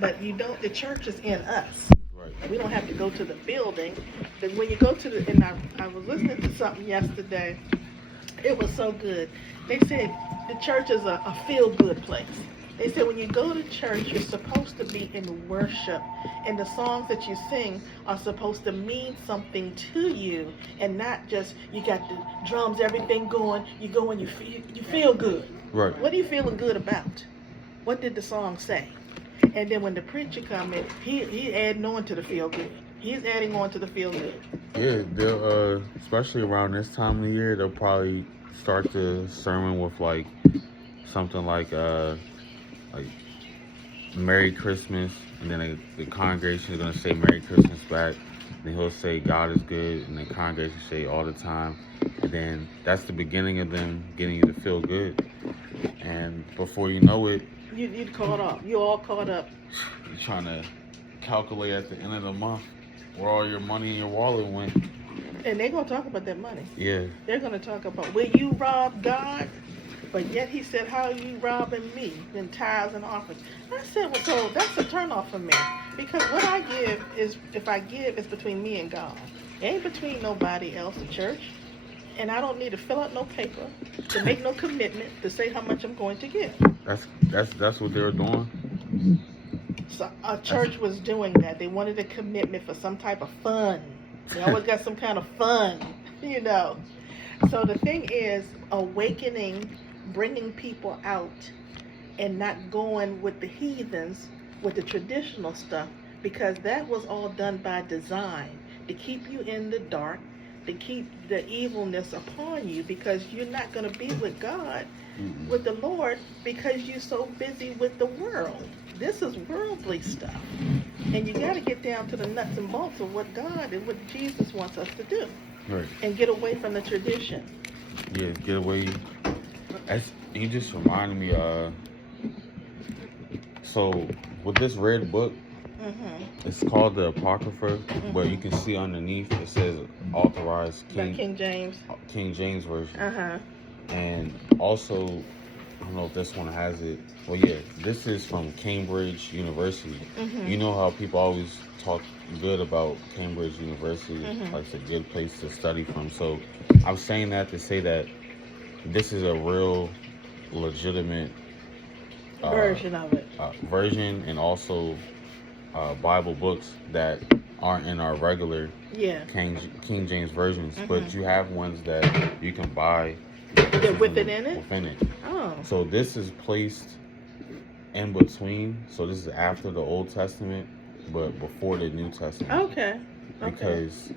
But you don't. The church is in us. Right. We don't have to go to the building. But when you go to the, and I was listening to something yesterday. It was so good. They said the church is a feel good place. They said when you go to church, you're supposed to be in worship, and the songs that you sing are supposed to mean something to you, and not just you got the drums, everything going. You go and you feel good. Right. What are you feeling good about? What did the song say? And then when the preacher come in, he adding on to the feel good. He's adding on to the feel good. Yeah, they'll especially around this time of the year, they'll probably start the sermon with like something like Merry Christmas, and then the congregation is gonna say Merry Christmas back. Then he'll say God is good, and the congregation say all the time. And then that's the beginning of them getting you to feel good. And before you know it, You caught up. You all caught up. you're trying to calculate at the end of the month where all your money in your wallet went. And they're going to talk about that money. Yeah. They're going to talk about, will you rob God? But yet he said, how are you robbing me in tithes and offerings? I said, well, so that's a turnoff for me. Because what I give is, if I give, it's between me and God. It ain't between nobody else, the church. And I don't need to fill out no paper to make no commitment to say how much I'm going to give. That's what they were doing. So a church was doing that. They wanted a commitment for some type of fun. They always got some kind of fun, you know. So the thing is, awakening, bringing people out, and not going with the heathens, with the traditional stuff, because that was all done by design, to keep you in the dark, to keep the evilness upon you, because you're not going to be with God, with the Lord, because you're so busy with the world. This is worldly stuff. And you got to get down to the nuts and bolts of what God and what Jesus wants us to do. Right. And get away from the tradition. Yeah, get away. You just reminded me, so with this red book, it's called the Apocrypha, but you can see underneath it says authorized King James. King James Version. Uh-huh. And also, I don't know if this one has it. Well, yeah, this is from Cambridge University. You know how people always talk good about Cambridge University, like it's a good place to study from. So I'm saying that to say that this is a real legitimate version of it. Version, and also Bible books that aren't in our regular King James versions, but you have ones that you can buy with it in it? Within it. Oh. So this is placed in between. So this is after the Old Testament, but before the New Testament. Okay. Because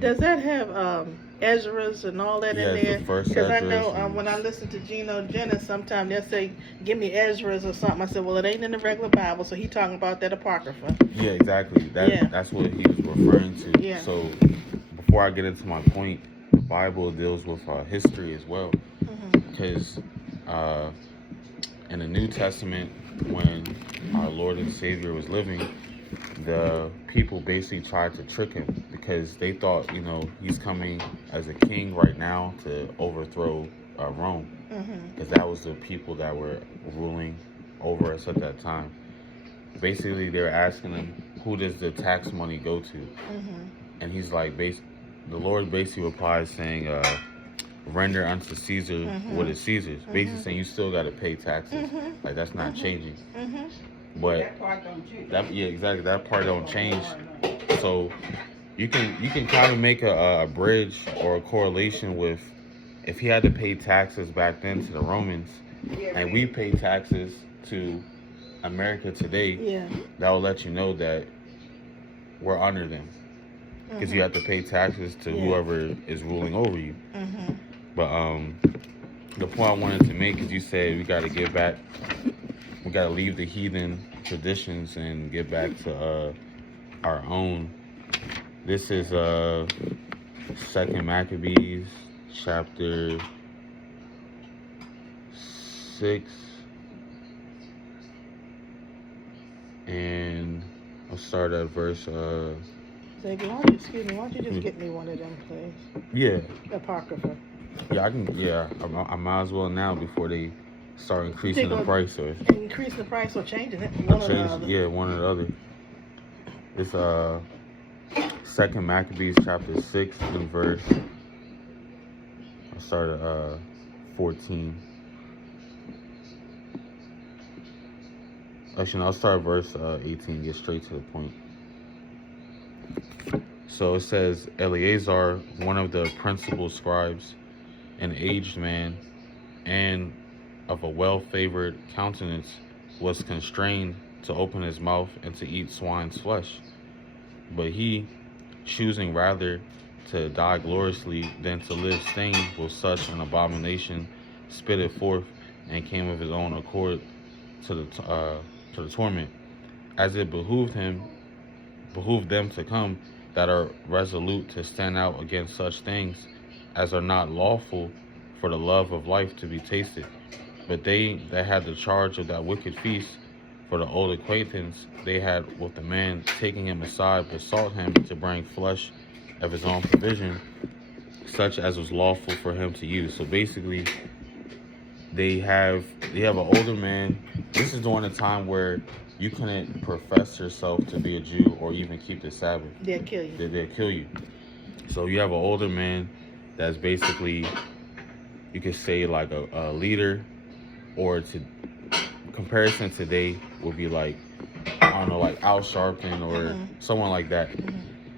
does that have Ezra's and all that in there? Because I know when I listen to Geno Jennings, sometimes they'll say, give me Ezra's or something. I said, well, it ain't in the regular Bible, so he talking about that Apocrypha. Yeah, exactly. That's what he was referring to. Yeah. So before I get into my point, the Bible deals with history as well. Because in the New Testament, when our Lord and Savior was living, the people basically tried to trick him because they thought, he's coming as a king right now to overthrow Rome. Because that was the people that were ruling over us at that time. Basically, they're asking him, who does the tax money go to? And he's like, the Lord basically replies saying, render unto Caesar what is Caesar's. Basically saying you still got to pay taxes. Like, that's not changing. But that part don't change. Exactly. That part don't change. So you can kind of make a bridge or a correlation with if he had to pay taxes back then to the Romans, and we pay taxes to America today. That will let you know that we're under them, because you have to pay taxes to whoever is ruling over you. But the point I wanted to make is you said we got to get back. We got to leave the heathen traditions and get back to our own. This is 2nd Maccabees chapter 6, and I'll start at verse. Xavier, why don't you just get me one of them, please? Yeah. Apocrypha. Yeah, I can. Yeah, I might as well now before they start increasing the price or increasing the price or changing it. One or the other. Yeah, one or the other. It's 2 Maccabees chapter 6 and verse. I'll start at 14. Actually, no, I'll start at verse 18. Get straight to the point. So it says, Eleazar, one of the principal scribes, an aged man, and of a well-favored countenance, was constrained to open his mouth and to eat swine's flesh. But he, choosing rather to die gloriously than to live stained with such an abomination, spit it forth and came of his own accord to the torment, as it behooved them to come that are resolute to stand out against such things as are not lawful for the love of life to be tasted. But they that had the charge of that wicked feast, for the old acquaintance they had with the man, taking him aside, besought him to bring flesh of his own provision, such as was lawful for him to use. So basically, they have an older man. This is during a time where you couldn't profess yourself to be a Jew or even keep the Sabbath. They'll kill you. They'll kill you. So you have an older man that's basically, you could say, like a leader, or to comparison today would be like, I don't know, like Al Sharpton or someone like that.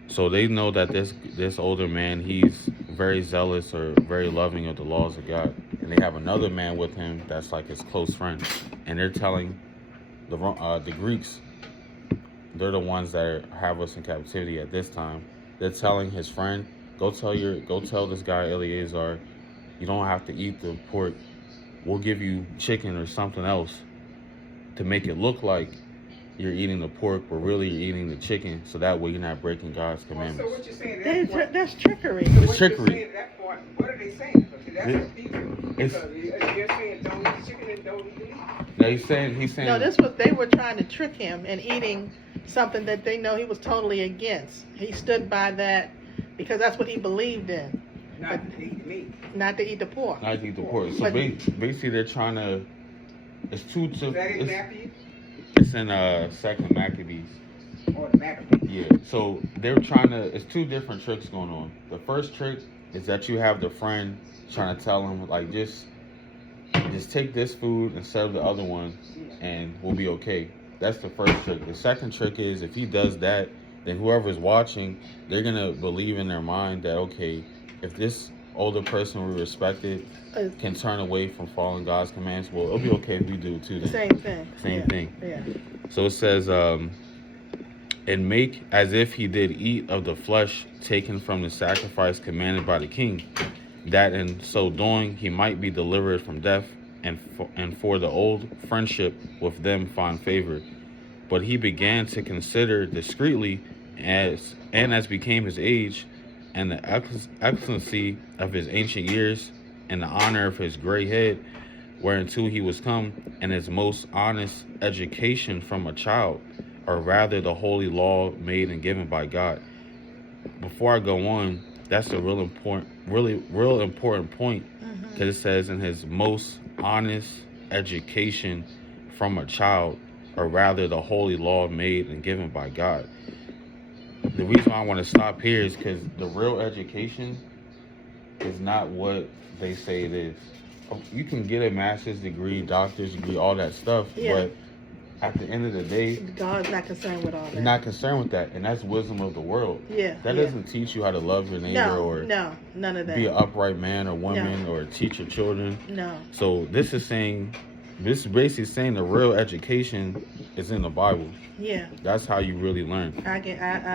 So they know that this older man, he's very zealous or very loving of the laws of God, and they have another man with him that's like his close friend, and they're telling the Greeks, they're the ones that have us in captivity at this time. They're telling his friend, go tell this guy Eleazar, you don't have to eat the pork. We'll give you chicken or something else to make it look like you're eating the pork, but really you're eating the chicken, so that way you're not breaking God's commandments. So what you're saying, that's trickery. It's trickery. That part, what are they saying? Because that's what because you're saying don't eat chicken and don't eat the meat. No, he's saying. No, this was, they were trying to trick him and eating something that they know he was totally against. He stood by that because that's what he believed in. Not to eat meat. Not to eat the pork. Not to eat the pork. So But- basically, they're trying to. It's two. Is that in Matthew It's in 2 Maccabees. or the Maccabees? Yeah. So they're trying to. It's two different tricks going on. The first trick is that you have the friend trying to tell him, like, just take this food instead of the other one, and we'll be okay. That's the first trick. The second trick is, if he does that, then whoever's watching, they're gonna believe in their mind that, okay, if this older person we respected can turn away from following God's commands, well, it'll be okay if we do it too. Then. Same thing. Same thing. Yeah. So it says, and make as if he did eat of the flesh taken from the sacrifice commanded by the king, that in so doing he might be delivered from death, and for the old friendship with them find favor. But he began to consider discreetly as became his age, and the excellency of his ancient years, and the honor of his gray head, whereunto he was come, and his most honest education from a child, or rather the holy law made and given by God. Before I go on, that's a real important point, because it says in his most honest education from a child, or rather the holy law made and given by God. The reason why I want to stop here is because the real education is not what they say it is. You can get a master's degree, doctor's degree, all that stuff, but at the end of the day, God's not concerned with all that. He's not concerned with that, and that's wisdom of the world. Yeah. That doesn't teach you how to love your neighbor or none of that. be an upright man or woman or teach your children. No. So this is basically saying the real education is in the Bible. Yeah. That's how you really learn. I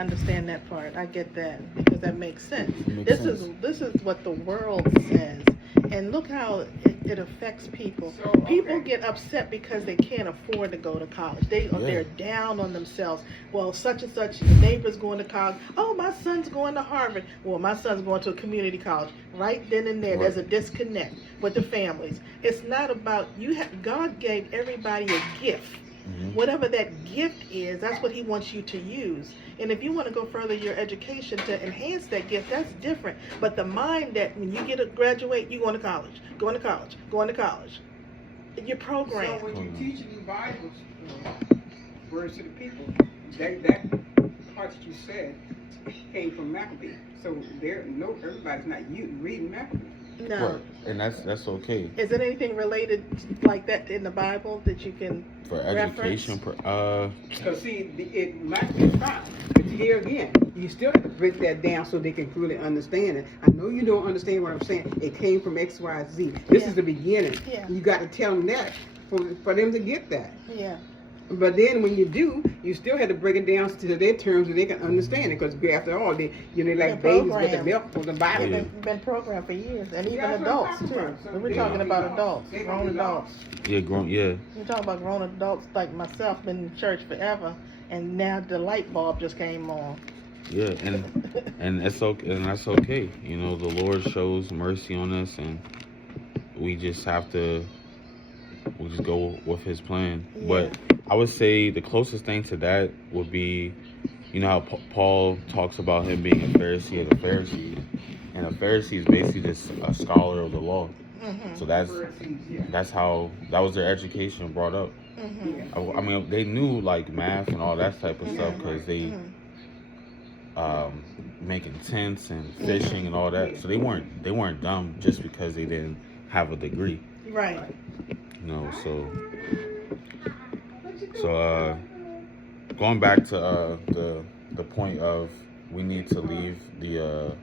understand that part. I get that because that makes sense. This is what the world says, and look how it affects people. People get upset because they can't afford to go to college. They're down on themselves. Well, such and such neighbor's going to college. Oh, my son's going to Harvard. Well, my son's going to a community college. Right then and there, there's a disconnect with the families. It's not about you. God gave everybody a gift. Whatever that gift is, that's what he wants you to use. And if you want to go further your education to enhance that gift, that's different. But the mind that when you graduate, you're going to college, going to college, going to college. You're programmed. So when you teaching the Bible words to the people, that part that you said came from Maccabees. So everybody's not reading Maccabees. No. Right. And that's okay. Is it anything related like that in the Bible that you can For education, Because see, it might be fine, but here again, you still have to break that down so they can really understand it. I know you don't understand what I'm saying. It came from X, Y, Z. This is the beginning. Yeah. You got to tell them that for them to get that. Yeah. But then when you do, you still have to break it down to their terms so they can understand it. Because after all, like They're babies with the programmed. milk for the Bible. They've been programmed for years, and even Yeah, that's what I'm adults talking too. about. So We're they talking gonna about be adults, lost. They grown gonna be adults. yeah, You're talking about grown adults like myself, been in church forever, and now the light bulb just came on. Yeah, and that's okay, You know, the Lord shows mercy on us, and we just go with His plan. Yeah. But I would say the closest thing to that would be, you know, how Paul talks about him being a Pharisee of the Pharisees, and a Pharisee is basically just a scholar of the law. Mm-hmm. So that's how that was their education brought up. Mm-hmm. I mean, they knew like math and all that type of stuff because they making tents and fishing and all that. So they weren't dumb just because they didn't have a degree. Right. You know, so going back to the point of we need to leave the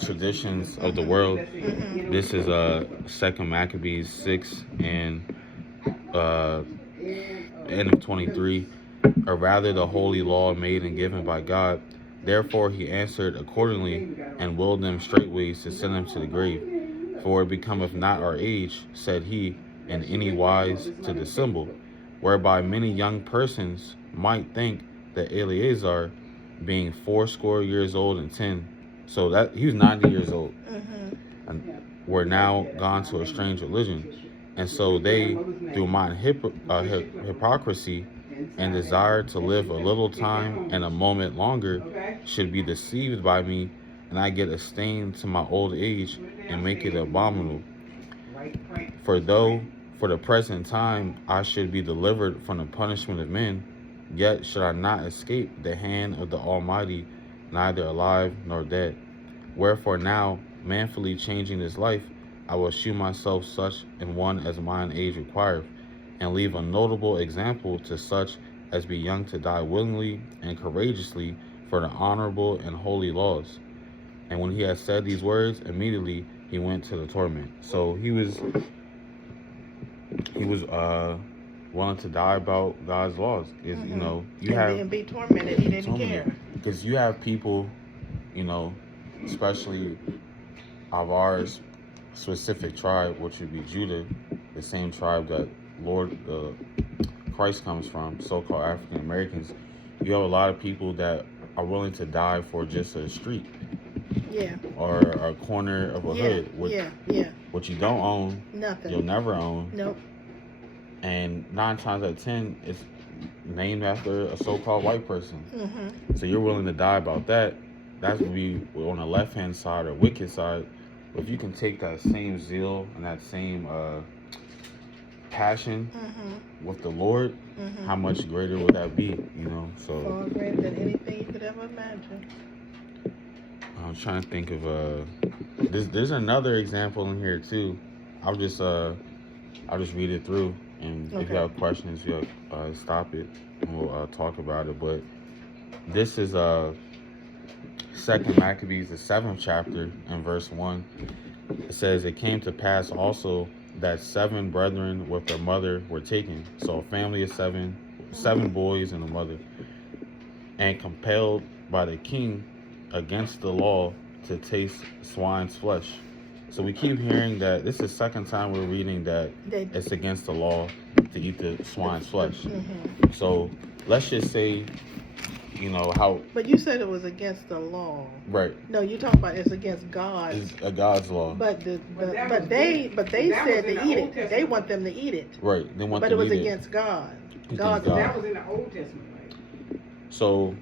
traditions of the world. Mm-hmm. This is 2 Maccabees 6 and end of 23. Or rather the holy law made and given by God. Therefore he answered accordingly, and willed them straightways to send them to the grave. For it becometh not our age, said he, in any wise to dissemble, whereby many young persons might think that Eleazar, being 80 years old and 10, so that he was 90 years old, and were now gone to a strange religion, and so they, through mine hypocrisy and desire to live a little time and a moment longer, should be deceived by me, and I get a stain to my old age and make it abominable. For though for the present time I should be delivered from the punishment of men, yet should I not escape the hand of the Almighty, neither alive nor dead. Wherefore now, manfully changing this life, I will shew myself such an one as mine age requireth, and leave a notable example to such as be young to die willingly and courageously for the honorable and holy laws. And when he had said these words, immediately he went to the torment. So he was willing to die about God's laws. You know, and be tormented. He didn't care. Because you have people, you know, especially of our specific tribe, which would be Judah, the same tribe that Christ comes from, so-called African Americans. You have a lot of people that are willing to die for just a street, or a corner of a hood, what you don't own, nothing, you'll never own. Nope. And 9 times out of 10, it's named after a so-called white person. So you're willing to die about that. That would be on the left-hand side or wicked side. But if you can take that same zeal and that same passion with the Lord, how much greater would that be? You know, so far greater than anything you could ever imagine. I'm trying to think of there's another example in here too. I'll just read it through, and if you have questions, you stop it and we'll talk about it. But this is 2 Maccabees, the 7th chapter, and verse 1. It says, "It came to pass also that 7 brethren with their mother were taken." So a family of 7 boys and a mother, and compelled by the king against the law to taste swine's flesh. So we keep hearing that this is the second time we're reading that it's against the law to eat the swine's flesh. So let's just say, you know how. But you said it was against the law. Right. No, you talking about it's against God. It's a God's law. But they said to eat it. They want them to eat it. Right. They want. But it was against God. That was in the Old Testament, right? So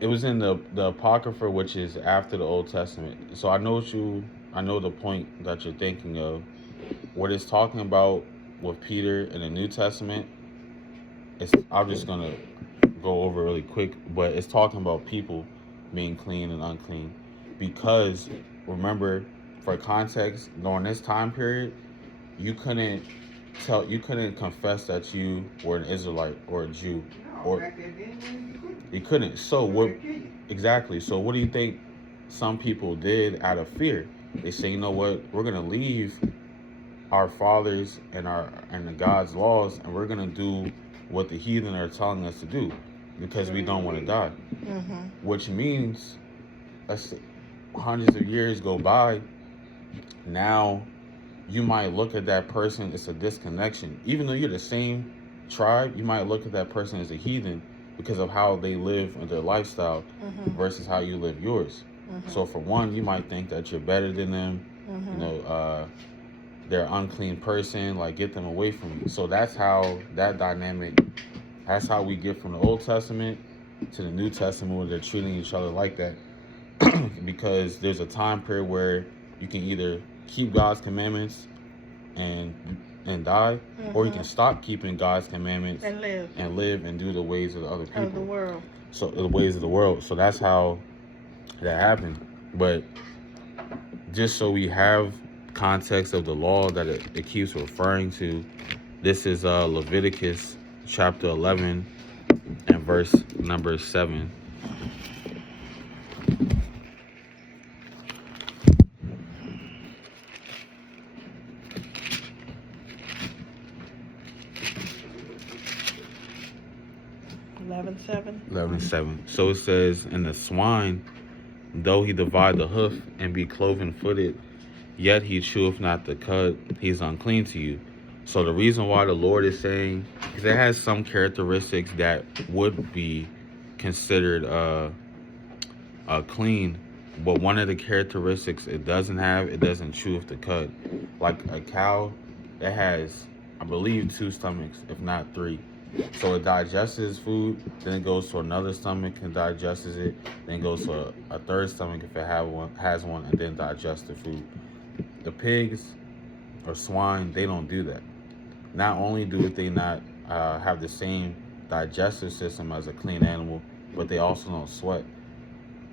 it was in the Apocrypha, which is after the Old Testament. So I know the point that you're thinking of. what it's talking about with Peter in the New Testament, I'm just going to go over really quick, but it's talking about people being clean and unclean. Because, remember, for context, during this time period, you couldn't confess that you were an Israelite or a Jew. Or you couldn't. So what exactly? So what do you think some people did out of fear? They say, you know what, we're gonna leave our fathers and the God's laws, and we're gonna do what the heathen are telling us to do because we don't want to die. Which means, hundreds of years go by. Now you might look at that person, it's a disconnection. Even though you're the same tribe, you might look at that person as a heathen because of how they live and their lifestyle versus how you live yours. So for one, you might think that you're better than them. You know, they're an unclean person, like get them away from you. So that's how that dynamic, that's how we get from the Old Testament to the New Testament where they're treating each other like that. Because there's a time period where you can either keep God's commandments and die, or you can stop keeping God's commandments and live and do the ways of the other people. Of the world. So the ways of the world. So that's how that happened. But just so we have context of the law that it keeps referring to, this is Leviticus chapter 11 and verse number 7. Eleven seven. So it says, and the swine, though he divide the hoof and be cloven footed, yet he cheweth not the cud, he is unclean to you. So the reason why the Lord is saying, because it has some characteristics that would be considered clean, but one of the characteristics it doesn't chew the cud. Like a cow, it has, I believe, 2 stomachs, if not 3. So it digests food, then it goes to another stomach and digests it, then it goes to a third stomach if it has one, and then digests the food. The pigs or swine, they don't do that. Not only do they not have the same digestive system as a clean animal, but they also don't sweat.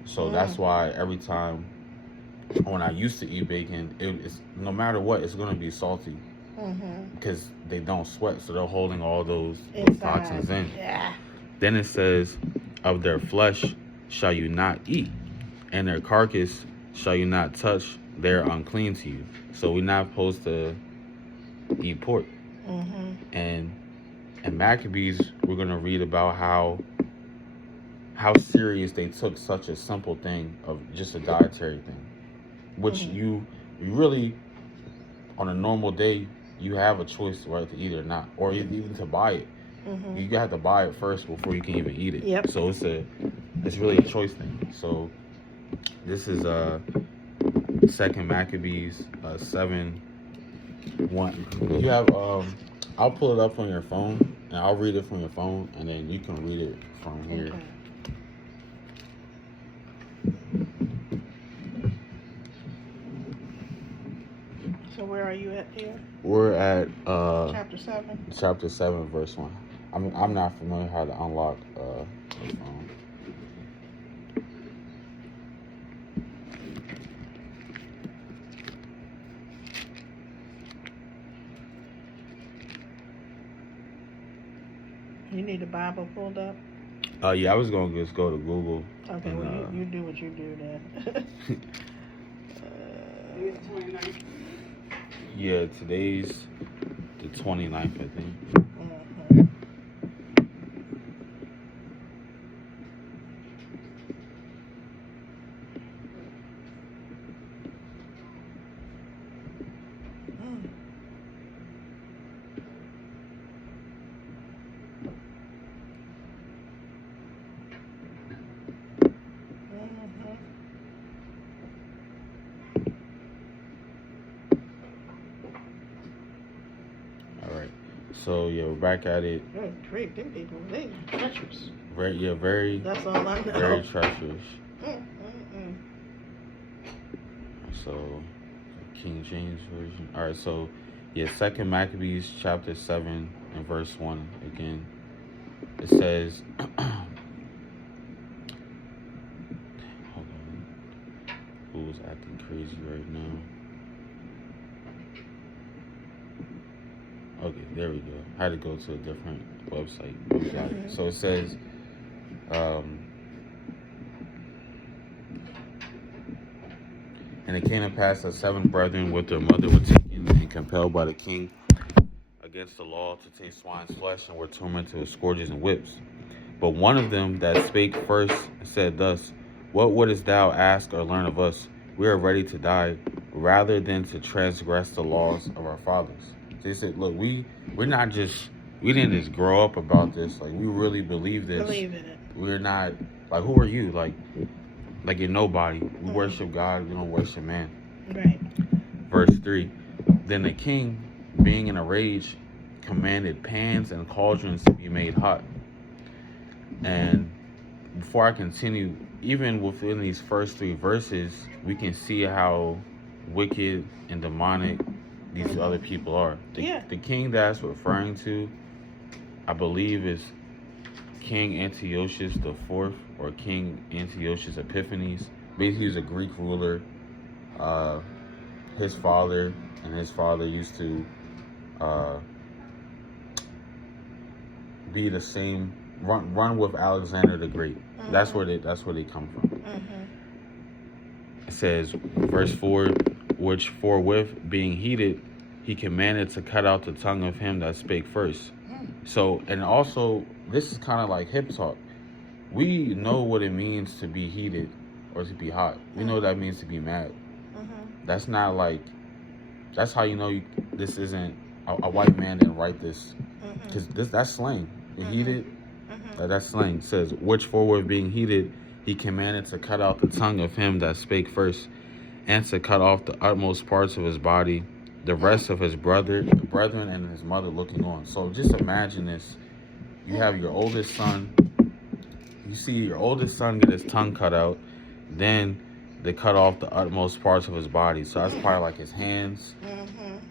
So that's why every time when I used to eat bacon, it's no matter what, it's going to be salty. Because they don't sweat, so they're holding all those toxins in. Yeah. Then it says, of their flesh shall you not eat, and their carcass shall you not touch, they're unclean to you. So we're not supposed to eat pork. And in Maccabees, we're going to read about how serious they took such a simple thing of just a dietary thing, which you really, on a normal day, you have a choice, right, to eat it or not, or even to buy it. You have to buy it first before you can even eat it. Yep. So it's really a choice thing. So this is 2 Maccabees 7:1. You have I'll pull it up on your phone and I'll read it from your phone, and then you can read it from here. Okay. So where are you at here? We're at Chapter 7, verse 1. I'm not familiar how to unlock the phone. You need a Bible pulled up? Yeah, I was gonna just go to Google. Okay, and, well, you do what you do then. Yeah, today's the 29th, I think. So yeah, we're back at it. Great, them people, they treacherous. Very. That's all I know. Very treacherous. So King James Version. All right, so yeah, Second Maccabees chapter 7 and verse 1 again. It says, hold on, who's acting crazy right now? Okay, there we go. I had to go to a different website. We got it. So it says, and it came to pass that 7 brethren with their mother were taken and compelled by the king against the law to taste swine's flesh, and were tormented with scourges and whips. But one of them that spake first said thus, What wouldest thou ask or learn of us? We are ready to die, rather than to transgress the laws of our fathers. They said, look, we didn't just grow up about this. Like, we really believe this. Believe in it. We're not, like, who are you? Like you're nobody. We worship God, we don't worship man. Right. Verse 3, then the king, being in a rage, commanded pans and cauldrons to be made hot. And before I continue, even within these first 3 verses, we can see how wicked and demonic these other people are. The king that's referring to, I believe, is King Antiochus the Fourth, or King Antiochus Epiphanes. Basically, he was a Greek ruler. His father used to be the same, run with Alexander the Great. That's where they come from. It says, verse 4, which forthwith being heated, he commanded to cut out the tongue of him that spake first. So, and also, this is kind of like hip talk. We know what it means to be heated or to be hot. We know what that means to be mad. That's not like, that's how you know this isn't a white man didn't write this, because that's slang. Heated, that's slang. It says, which forward being heated, he commanded to cut out the tongue of him that spake first, and to cut off the utmost parts of his body, the rest of his brethren and his mother looking on. So just imagine this. You have your oldest son. You see your oldest son get his tongue cut out. Then they cut off the utmost parts of his body. So that's probably like his hands,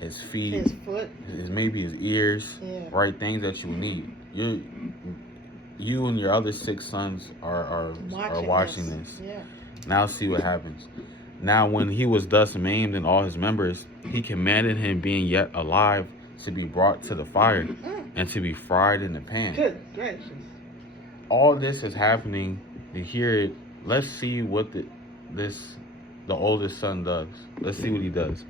his feet, his foot, maybe his ears, right? Things that you need. You and your other 6 sons are watching this. Yeah. Now see what happens. Now when he was thus maimed in all his members, he commanded him, being yet alive, to be brought to the fire and to be fried in the pan. Good gracious. All this is happening. You hear it. Let's see what the oldest son does. Let's see what he does.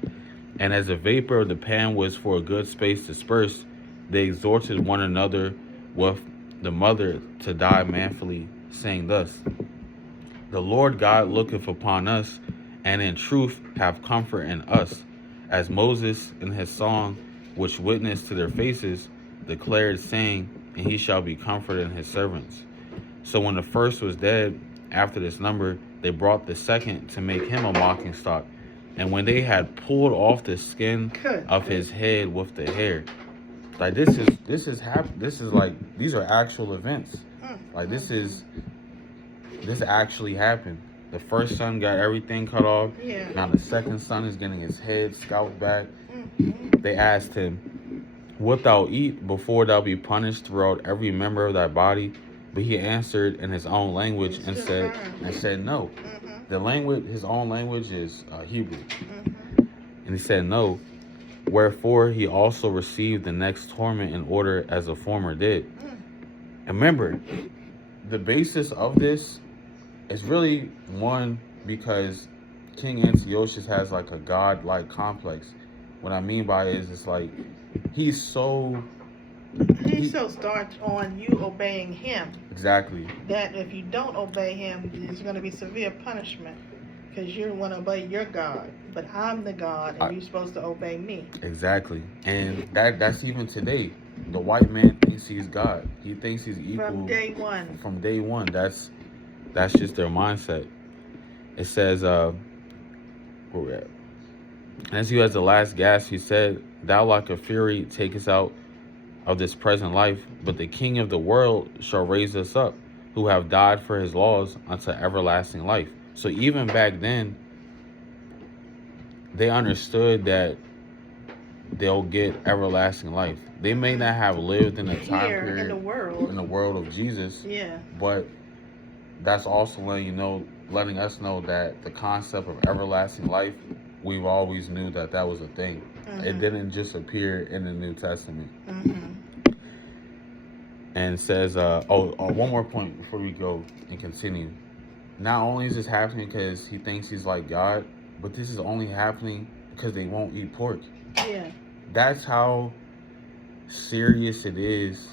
And as the vapor of the pan was for a good space dispersed, they exhorted one another with the mother to die manfully, saying thus, The Lord God looketh upon us, and in truth have comfort in us, as Moses in his song, which witnessed to their faces, declared, saying, And he shall be comforted in his servants. So when the first was dead, after this number, they brought the second to make him a mocking stock. And when they had pulled off the skin of his head with the hair, like this is like, these are actual events. Like this actually happened. The first son got everything cut off. Yeah. Now the second son is getting his head scalped back. They asked him, Wilt thou eat before thou be punished throughout every member of thy body? But he answered in his own language and said no. The language, his own language, is Hebrew. And he said no. Wherefore he also received the next torment in order as the former did. And remember, the basis of this is really one, because King Antiochus has like a god-like complex. What I mean by it is, it's like he's so starched on you obeying him. Exactly. That if you don't obey him, there's going to be severe punishment, because you want to obey your God, but I'm the God, and you're supposed to obey me. Exactly. And that's even today. The white man thinks he's God. He thinks he's equal from day one. From day one. That's just their mindset. It says, where we at? As he has the last gasp, he said, Thou like a fury takest out of this present life, but the King of the world shall raise us up, who have died for his laws unto everlasting life. So even back then, they understood that they'll get everlasting life. They may not have lived in a time Here period in the world of Jesus, Yeah. but that's also letting us know that the concept of everlasting life, we've always knew that was a thing. It didn't just appear in the New Testament. And it says, one more point before we go and continue. Not only is this happening because he thinks he's like God, but this is only happening because they won't eat pork. Yeah. That's how serious it is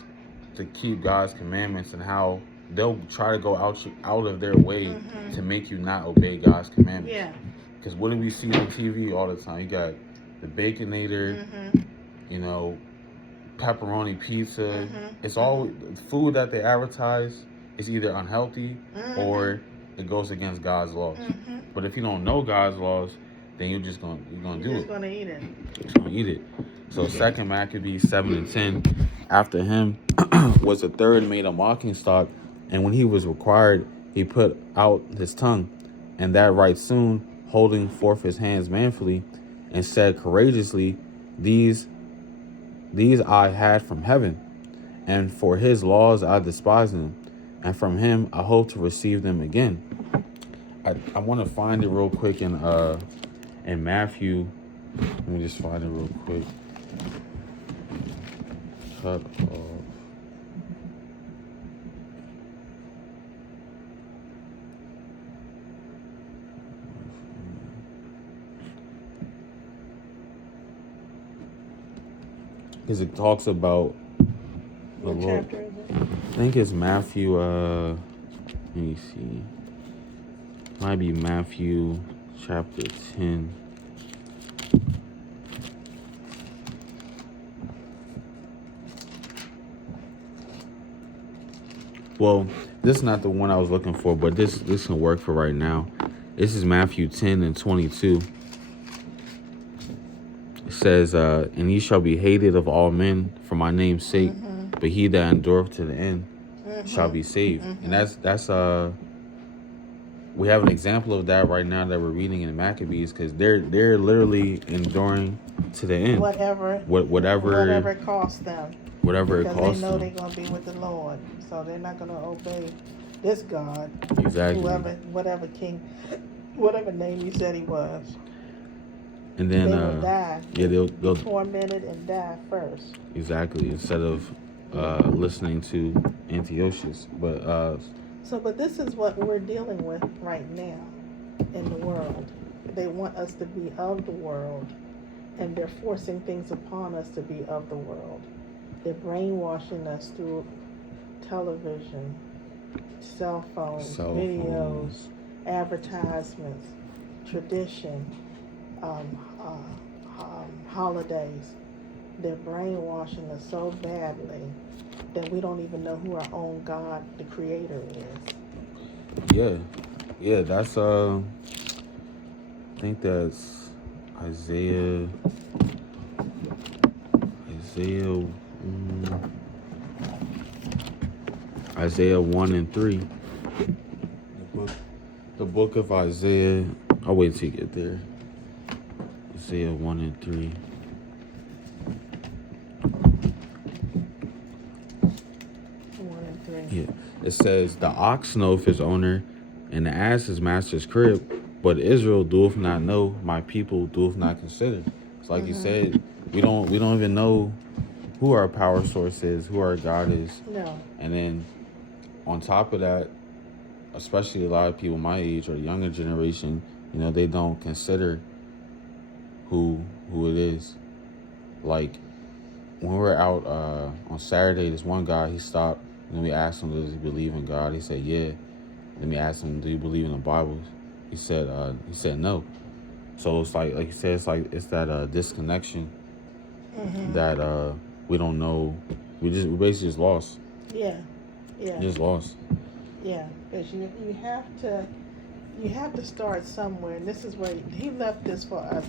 to keep God's commandments, and how they'll try to go out of their way to make you not obey God's commandments. Yeah. Because what do we see on TV all the time? You got the Baconator, pepperoni pizza. It's all food that they advertise is either unhealthy or it goes against God's laws. But if you don't know God's laws, then you're gonna do it. You're just gonna eat it. Just gonna eat it. So 2 Maccabees 7:10. After him was a third made a mocking stock, and when he was required, he put out his tongue, and that right soon, holding forth his hands manfully, and said courageously, These I had from heaven, and for his laws I despise them, and from him I hope to receive them again. I want to find it real quick in Matthew. Let me just find it real quick. Cut off. Because it talks about the What Lord. chapter is it? I think it's Matthew. Let me see. Might be Matthew chapter 10. Well, this is not the one I was looking for, but this can work for right now. This is Matthew 10:22. It says, and ye shall be hated of all men for my name's sake, but he that endureth to the end shall be saved. And that's we have an example of that right now that we're reading in the Maccabees, because they're literally enduring to the end. Whatever it costs them. Whatever it Because costs they know them. they're going to be with the Lord. So they're not going to obey this God. Exactly. Whatever king, whatever name you said he was. And then they will die. Yeah, they'll be tormented and die first. Exactly. Instead of listening to Antiochus. But this is what we're dealing with right now in the world. They want us to be of the world, and they're forcing things upon us to be of the world. They're brainwashing us through television, cell phones, videos, advertisements, tradition, holidays. They're brainwashing us so badly that we don't even know who our own God, the Creator, is. Yeah, that's I think that's Isaiah 1:3. The book of Isaiah. I'll wait till you get there. Isaiah 1:3. 1:3. Yeah. It says, the ox knoweth his owner, and the ass his master's crib, but Israel doeth not know, my people doeth not consider. It's like you said, we don't even know who our power source is, who our God is. No. And then on top of that, especially a lot of people my age or the younger generation, they don't consider who it is. Like when we were out on Saturday, this one guy, he stopped, and we asked him, does he believe in God? He said, yeah. Then we asked him, do you believe in the Bible? He said no. So it's like you said, it's that disconnection that we don't know. We basically just lost. Yeah. Just lost. Yeah, because you have to start somewhere, and this is where he left this for us.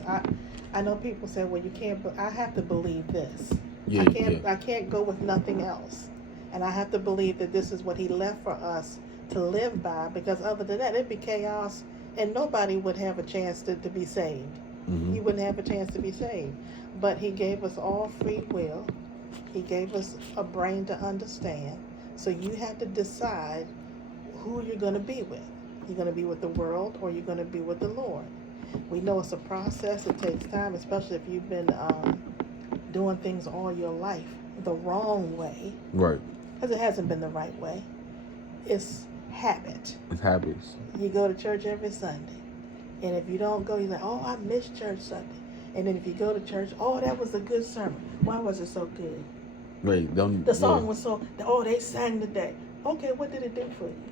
I know people say, well, you can't, but I have to believe this. Yeah, I can't go with nothing else, and I have to believe that this is what he left for us to live by, because other than that, it'd be chaos, and nobody would have a chance to be saved. You wouldn't have a chance to be saved. But he gave us all free will. He gave us a brain to understand. So you have to decide who you're going to be with. You're going to be with the world, or you're going to be with the Lord. We know it's a process. It takes time, especially if you've been doing things all your life the wrong way. Right. Because it hasn't been the right way. It's habit. It's habits. You go to church every Sunday. And if you don't go, you're like, oh, I missed church Sunday. And then if you go to church, oh, that was a good sermon. Why was it so good? Right. The song was so, oh, they sang today. Okay, what did it do for you?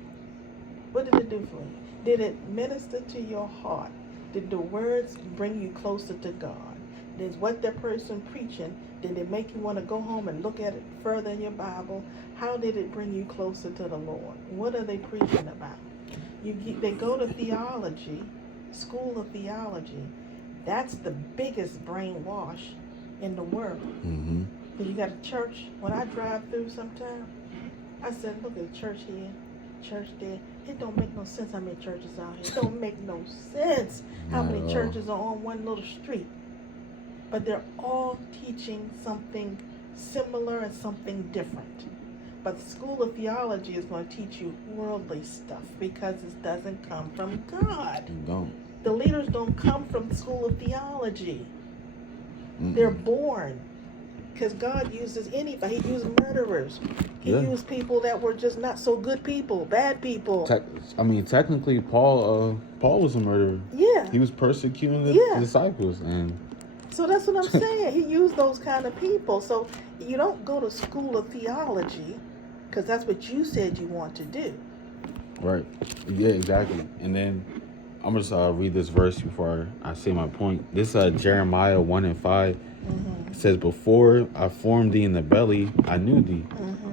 What did it do for you? Did it minister to your heart? Did the words bring you closer to God? Did what that person preaching, did it make you want to go home and look at it further in your Bible? How did it bring you closer to the Lord? What are they preaching about? They go to theology, school of theology. That's the biggest brainwash in the world. Mm-hmm. Because you got a church. When I drive through sometime, I said, look at the church here, church there. It don't make no sense how many churches out here. It don't make no sense how many churches are on one little street. But they're all teaching something similar and something different. But the school of theology is going to teach you worldly stuff because it doesn't come from God. You don't. The leaders don't come from the school of theology. They're born. Because God uses anybody. He used murderers. He used people that were just not so good people, bad people. Technically, Paul was a murderer. Yeah. He was persecuting the disciples, and so that's what I'm saying. He used those kind of people. So you don't go to school of theology because that's what you said you want to do. Right. Yeah, exactly. And then I'm going to read this verse before I say my point. This Jeremiah 1:5. It says, before I formed thee in the belly, I knew thee.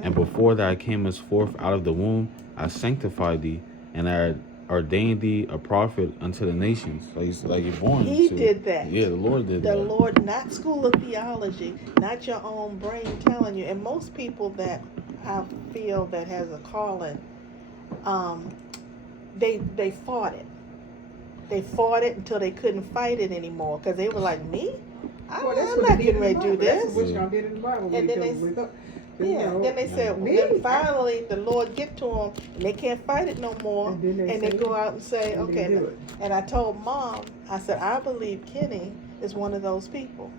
And before that I came as forth out of the womb, I sanctified thee. And I ordained thee a prophet unto the nations. Like you're born. He did that. Yeah, the Lord did that. The Lord, not school of theology, not your own brain telling you. And most people that I feel that has a calling, they fought it. They fought it until they couldn't fight it anymore because they were like, me? I'm not getting ready to do this. That's what y'all did in the Bible. And then they said, then finally the Lord get to them and they can't fight it no more. And they go out and say, okay. And I told Mom, I said, I believe Kenny is one of those people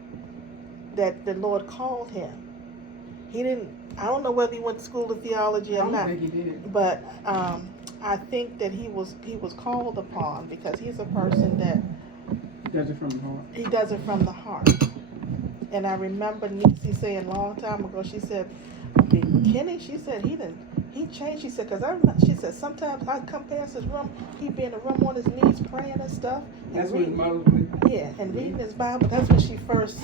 that the Lord called him. I don't know whether he went to school of theology or not. I don't think he did. But I think that he was called upon because he's a person that does it from the heart. He does it from the heart. And I remember Nisi saying a long time ago, she said, Kenny, she said, he changed. She said, she said, sometimes I come past his room, he'd be in the room on his knees praying and stuff. That's and reading, what his mother. Yeah, and reading his Bible. That's when she first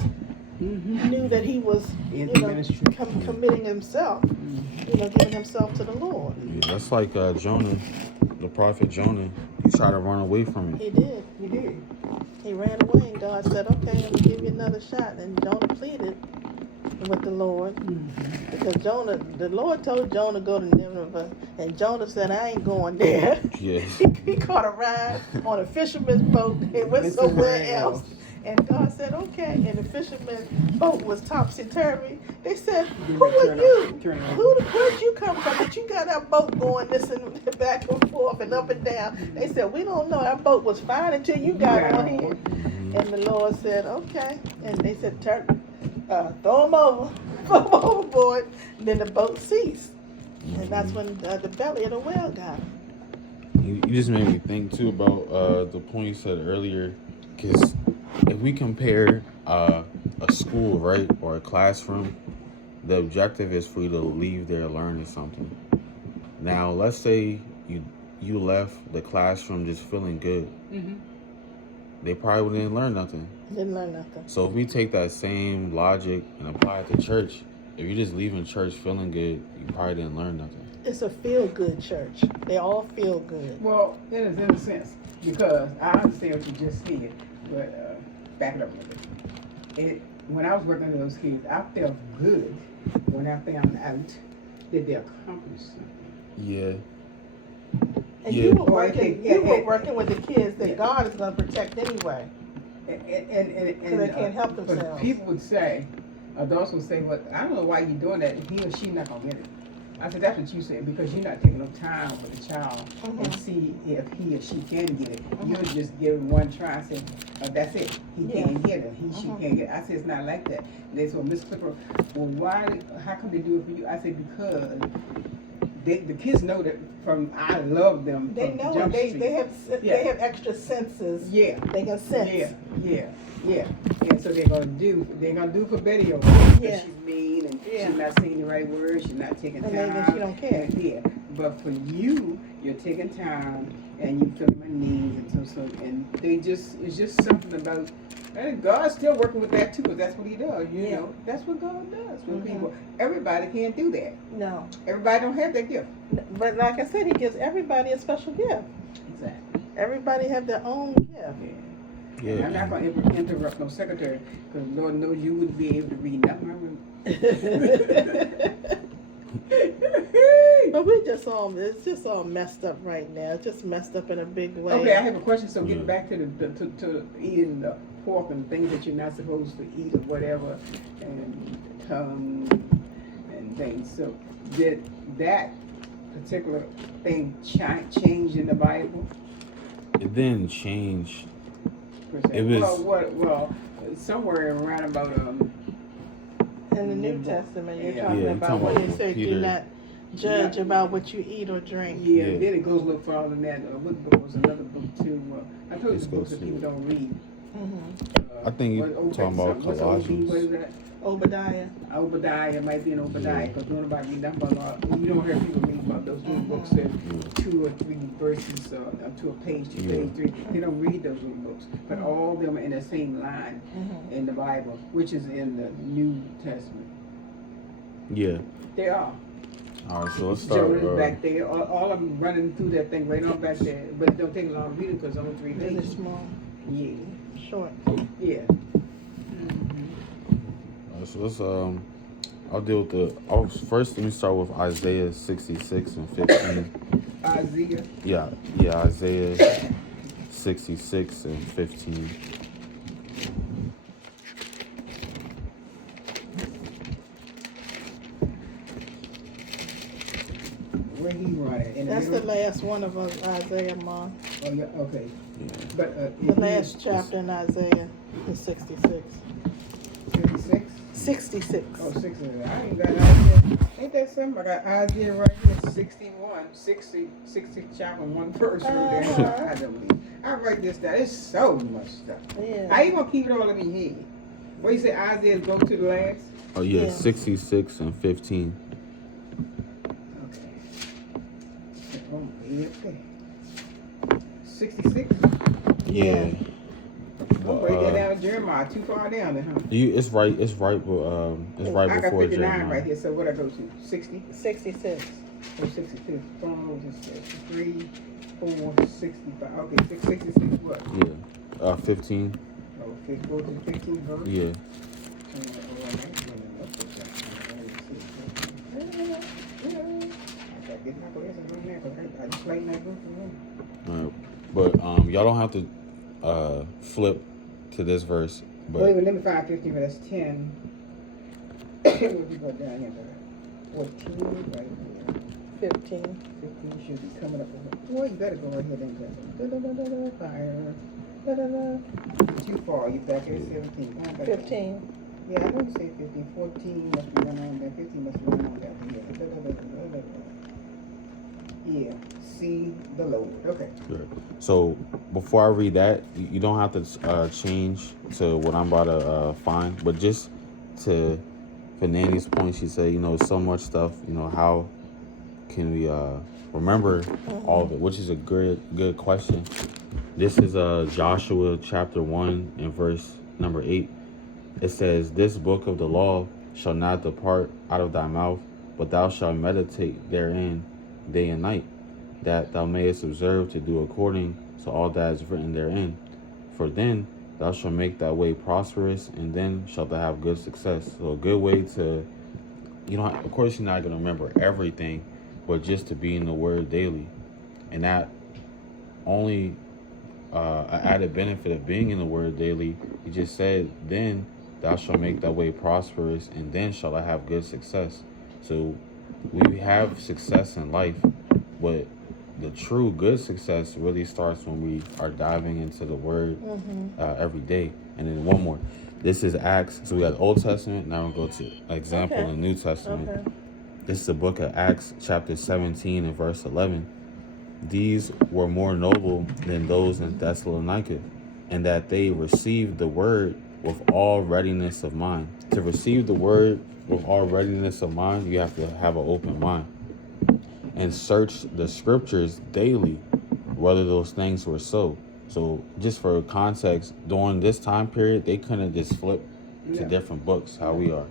knew that he was, committing himself, giving himself to the Lord. Yeah, that's like Jonah, the prophet Jonah. He tried to run away from it. He did. He ran away, and God said, okay, let me give you another shot. And Jonah pleaded with the Lord. Because the Lord told Jonah to go to Nineveh, and Jonah said, I ain't going there. Yeah. He caught a ride on a fisherman's boat and went somewhere else. And God said, okay. And the fisherman's boat was topsy-turvy. They said, who are you? Where'd you come from? But you got our boat going this and back and forth and up and down. They said, we don't know. Our boat was fine until you got on here. And the Lord said, okay. And they said, throw him overboard. And then the boat ceased. And that's when the belly of the whale got him. You just made me think, too, about the point you said earlier. Because if we compare a school, right, or a classroom, the objective is for you to leave there learning something. Now, let's say you left the classroom just feeling good. They probably didn't learn nothing. Didn't learn nothing. So if we take that same logic and apply it to church, if you're just leaving church feeling good, you probably didn't learn nothing. It's a feel-good church. They all feel good. Well, it is in a sense, because I understand what you just said, but back it up a little bit. When I was working with those kids, I felt good when I found out that they accomplished something. Yeah. And you were working with the kids that God is going to protect anyway. So they can't help but themselves. people would say, adults would say, well, I don't know why you're doing that. He or she not gonna get it. I said, that's what you said, because you're not taking no time with the child and see if he or she can get it. You'll just give it one try and say, that's it. He can't get it. He, she can't get it. I said, it's not like that. They said, well, Miss Clipper, well, why, how come they do it for you? I said, because the kids know that from I love them. They know it. They have extra senses. Yeah. They can sense. Yeah. And so they're gonna do for Betty over because she's mean and she's not saying the right words, she's not taking time. And she don't care. Yeah. But for you, you're taking time and you feel my needs and it's just something about, and God's still working with that too, because that's what he does, you know. That's what God does with people. Everybody can't do that. No. Everybody don't have that gift. But like I said, he gives everybody a special gift. Exactly. Everybody have their own gift. Yeah. I'm not going to interrupt no secretary, because Lord knows you wouldn't be able to read nothing. But it's just all messed up right now. It's just messed up in a big way. Okay, I have a question. So getting back to to eating the pork and things that you're not supposed to eat or whatever, and tongue and things. So did that particular thing change in the Bible? It didn't change. It was well, somewhere around about in the New Testament, you're talking you're about talking when about you say Peter. do not judge about what you eat or drink. Yeah, then it goes a little farther than that. What book was another book too? I told you the books that people don't read. I think you're talking about Colossians. What is that? Obadiah might be an Obadiah, because nobody read that about. You don't hear people read about those little books that 2 or 3 verses to a page, 2 page 3. They don't read those little books, but all of them are in the same line in the Bible, which is in the New Testament. Yeah. They are. All right, so let's start. Jonah's back there. All of them running through that thing right on back there, but it don't take a long reading because only 3 Really pages. small, Yeah. short. Yeah. So let's I'll deal with first let me start with Isaiah 66 and 15. Isaiah. Yeah, Isaiah 66 and 15. Where he running? That's the last one of us, Isaiah, Mom. Oh yeah, okay. Yeah. But The last chapter in Isaiah is 66. 56? 66. Oh, 60. I ain't got Isaiah. Ain't that something? I got Isaiah right here, 61, 60 chapter 1 verse. I don't believe. I write this down. It's so much stuff. Yeah. How you gonna keep it all in your head? What you say Isaiah go to the last? Oh yeah, Yeah. 66 and 15. Okay. Oh, okay. 66? Yeah. Oh, break that down to Jeremiah. Too far down there, huh? It's right right I got before 59 Jeremiah. right here, so what I go to? 60? 66. Oh, 62. 3, 4, 65. Okay, 66 what? Yeah. 15. Oh, go to 15 verse? Yeah. I just like my book. But y'all don't have to flip to this verse. But Wait, let me find 15, but that's 10. What we go down here? 14, right here. 15. 15 should be coming up. Well, you better go right here then. Fire. Too far. You back at 17. 15. Yeah, I know you say 15. 14 must be running on there. 15 must be running on there. Yeah. See the Lord. Okay. Good. So before I read that, you don't have to change to what I'm about to find, but just to for Nanny's point, she said, so much stuff. How can we remember all of it? Which is a good question. This is Joshua chapter 1 and verse number 8. It says, "This book of the law shall not depart out of thy mouth, but thou shalt meditate therein day and night, that thou mayest observe to do according to all that is written therein. For then thou shalt make thy way prosperous, and then shalt thou have good success." So a good way to, of course you're not going to remember everything, but just to be in the Word daily. And that only an added benefit of being in the Word daily. He just said, "Then thou shalt make thy way prosperous, and then shall I have good success." So we have success in life, but the true good success really starts when we are diving into the Word every day. And then one more. This is Acts. So we got Old Testament. Now we'll go to an example in the New Testament. Okay. This is the book of Acts, chapter 17 and verse 11. These were more noble than those in Thessalonica, and that they received the word with all readiness of mind. To receive the word with all readiness of mind, you have to have an open mind. And search the scriptures daily, whether those things were so. So just for context, during this time period, they couldn't just flip to different books how we are.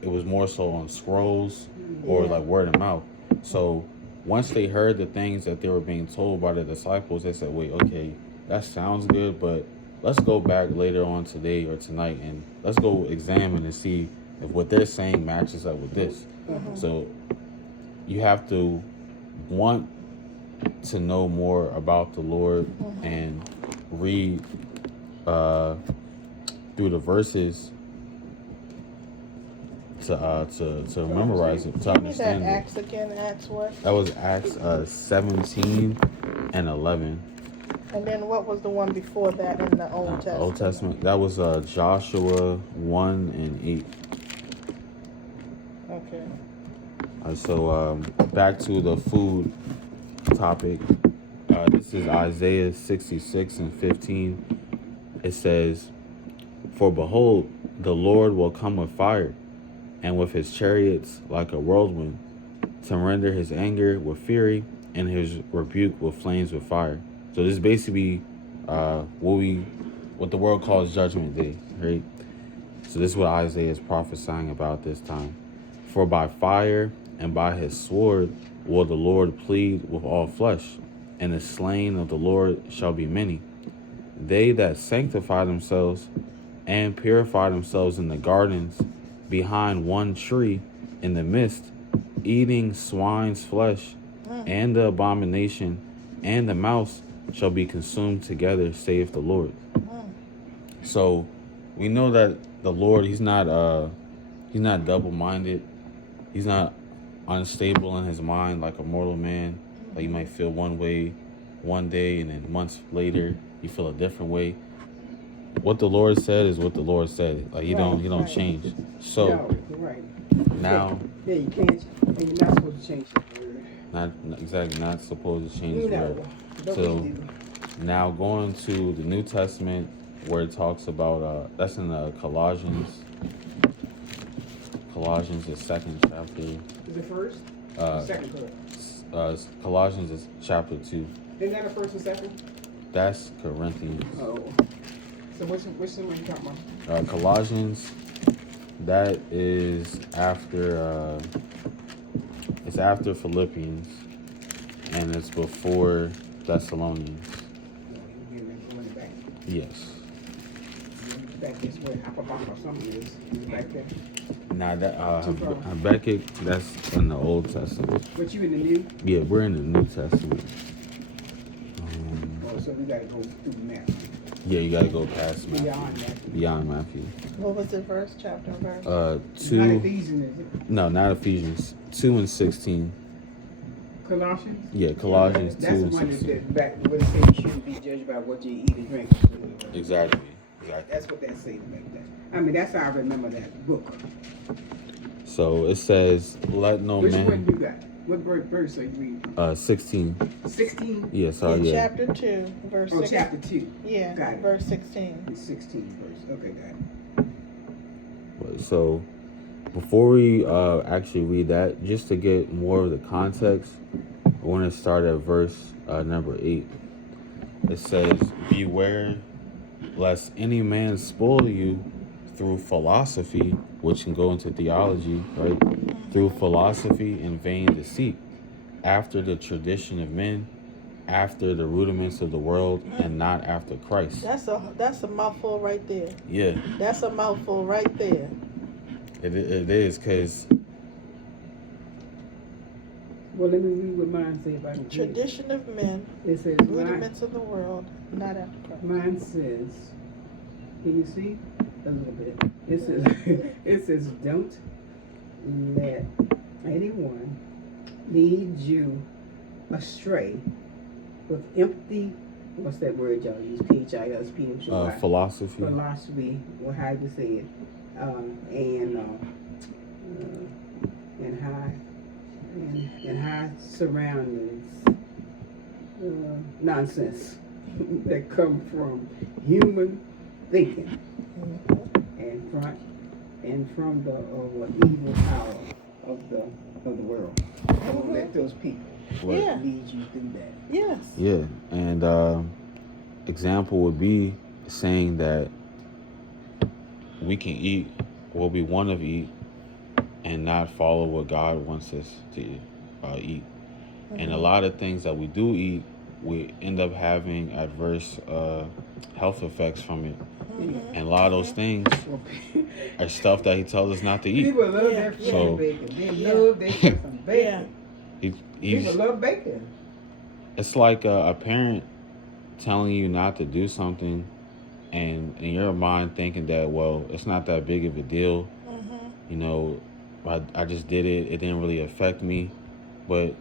It was more so on scrolls or like word of mouth. So once they heard the things that they were being told by the disciples, they said, wait, okay, that sounds good, but let's go back later on today or tonight and let's go examine and see if what they're saying matches up with this. So you have to want to know more about the Lord and read through the verses to memorize it, to Give me that understand it. Acts again. Acts what? That was Acts 17 and 11. And then what was the one before that in the Old Testament? Old Testament. That was Joshua 1 and 8. Okay. So back to the food topic. This is Isaiah 66 and 15. It says, "For behold, the Lord will come with fire, and with his chariots like a whirlwind, to render his anger with fury, and his rebuke with flames with fire." So this is basically what the world calls Judgment Day, right? So this is what Isaiah is prophesying about this time. "For by fire and by his sword will the Lord plead with all flesh, and the slain of the Lord shall be many. They that sanctify themselves and purify themselves in the gardens behind one tree in the midst, eating swine's flesh, and the abomination and the mouse shall be consumed together, saith the Lord." So we know that the Lord, he's not double-minded. He's not unstable in his mind like a mortal man. Like you might feel one way one day and then months later you feel a different way. What the Lord said is what the Lord said. Like he don't change. So now you can't, and you're not supposed to change the word. not supposed to change the word. So now going to the New Testament where it talks about that's in Colossians, the second chapter. Is it first? Second part. Colossians is chapter 2. Isn't that a first and second? That's Corinthians. Oh. So which one are you talking about? Colossians, that is after it's after Philippians, and it's before Thessalonians. Yes. Back this way, Apabaka or something is back there. Nah, that Habakkuk, that's in the Old Testament. But you in the New? Yeah, we're in the New Testament. So we gotta go through the map. Yeah, you gotta go past Matthew. Beyond Matthew. What was the verse, chapter, verse? 2. Not Ephesians, is it? No, not Ephesians. 2 and 16. Colossians? Yeah, Colossians 2 That's the and one 16. that back where it says you shouldn't be judged by what you eat and drink. Exactly. That's what that says back there. I mean, that's how I remember that book. So it says, "Let no Which man." one you got? What verse are you reading? 16. 16? Yeah, sorry. In Yeah. chapter 2, verse Oh, 6. chapter 2. Yeah, Got it. verse 16. It's 16 verse. Okay, got it. So before we actually read that, just to get more of the context, I want to start at verse number 8. It says, "Beware lest any man spoil you through philosophy," which can go into theology, right? "Through philosophy and vain deceit, after the tradition of men, after the rudiments of the world, and not after Christ." That's a mouthful right there. Yeah, That's a mouthful right there. it is, because Well, let me read what mine says if I can read it. Tradition of men, It says, rudiments of the world, not after Christ. mine says, can you see? A little bit. It says, it says, don't let anyone lead you astray with empty, what's that word y'all use? P-H-I-L-S-P-H-Y. Philosophy. Philosophy, or how you say it, and high surroundings, nonsense that come from human thinking and from the evil power of the world. Don't let those people Yeah. lead you through that. Yes. Yeah, and example would be saying that we can eat what we want to eat and not follow what God wants us to eat. And a lot of things that we do eat, we end up having adverse health effects from it. And a lot of those things are stuff that he tells us not to eat. People love Yeah. that So- bacon. They love they some bacon. People love bacon. It's like a parent telling you not to do something, and in your mind thinking that, well, it's not that big of a deal. You know, I just did it. It didn't really affect me. But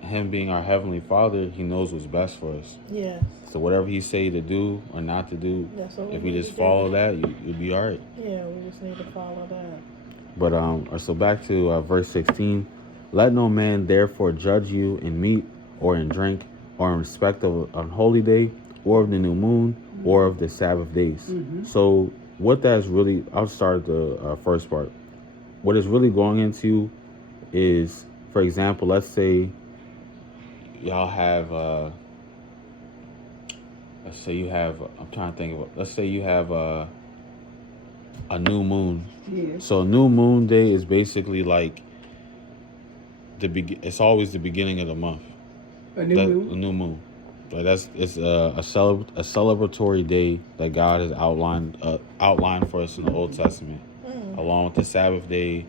him being our Heavenly Father, he knows what's best for us. Yes. So whatever he say to do or not to do, That's what if we we need just to do. follow that, you'll be all right. Yeah, we just need to follow that. But so back to verse 16. Let no man therefore judge you in meat or in drink or in respect of an holy day or of the new moon or of the Sabbath days. So what that's really, I'll start the first part. What it's really going into is, for example, let's say y'all have, let's say you have, I'm trying to think of it. Let's say you have a new moon. Yeah. So a new moon day is basically like it's always the beginning of the month. A new moon. A new moon. Like it's a celebratory day that God has outlined for us in the Old Testament, along with the Sabbath day,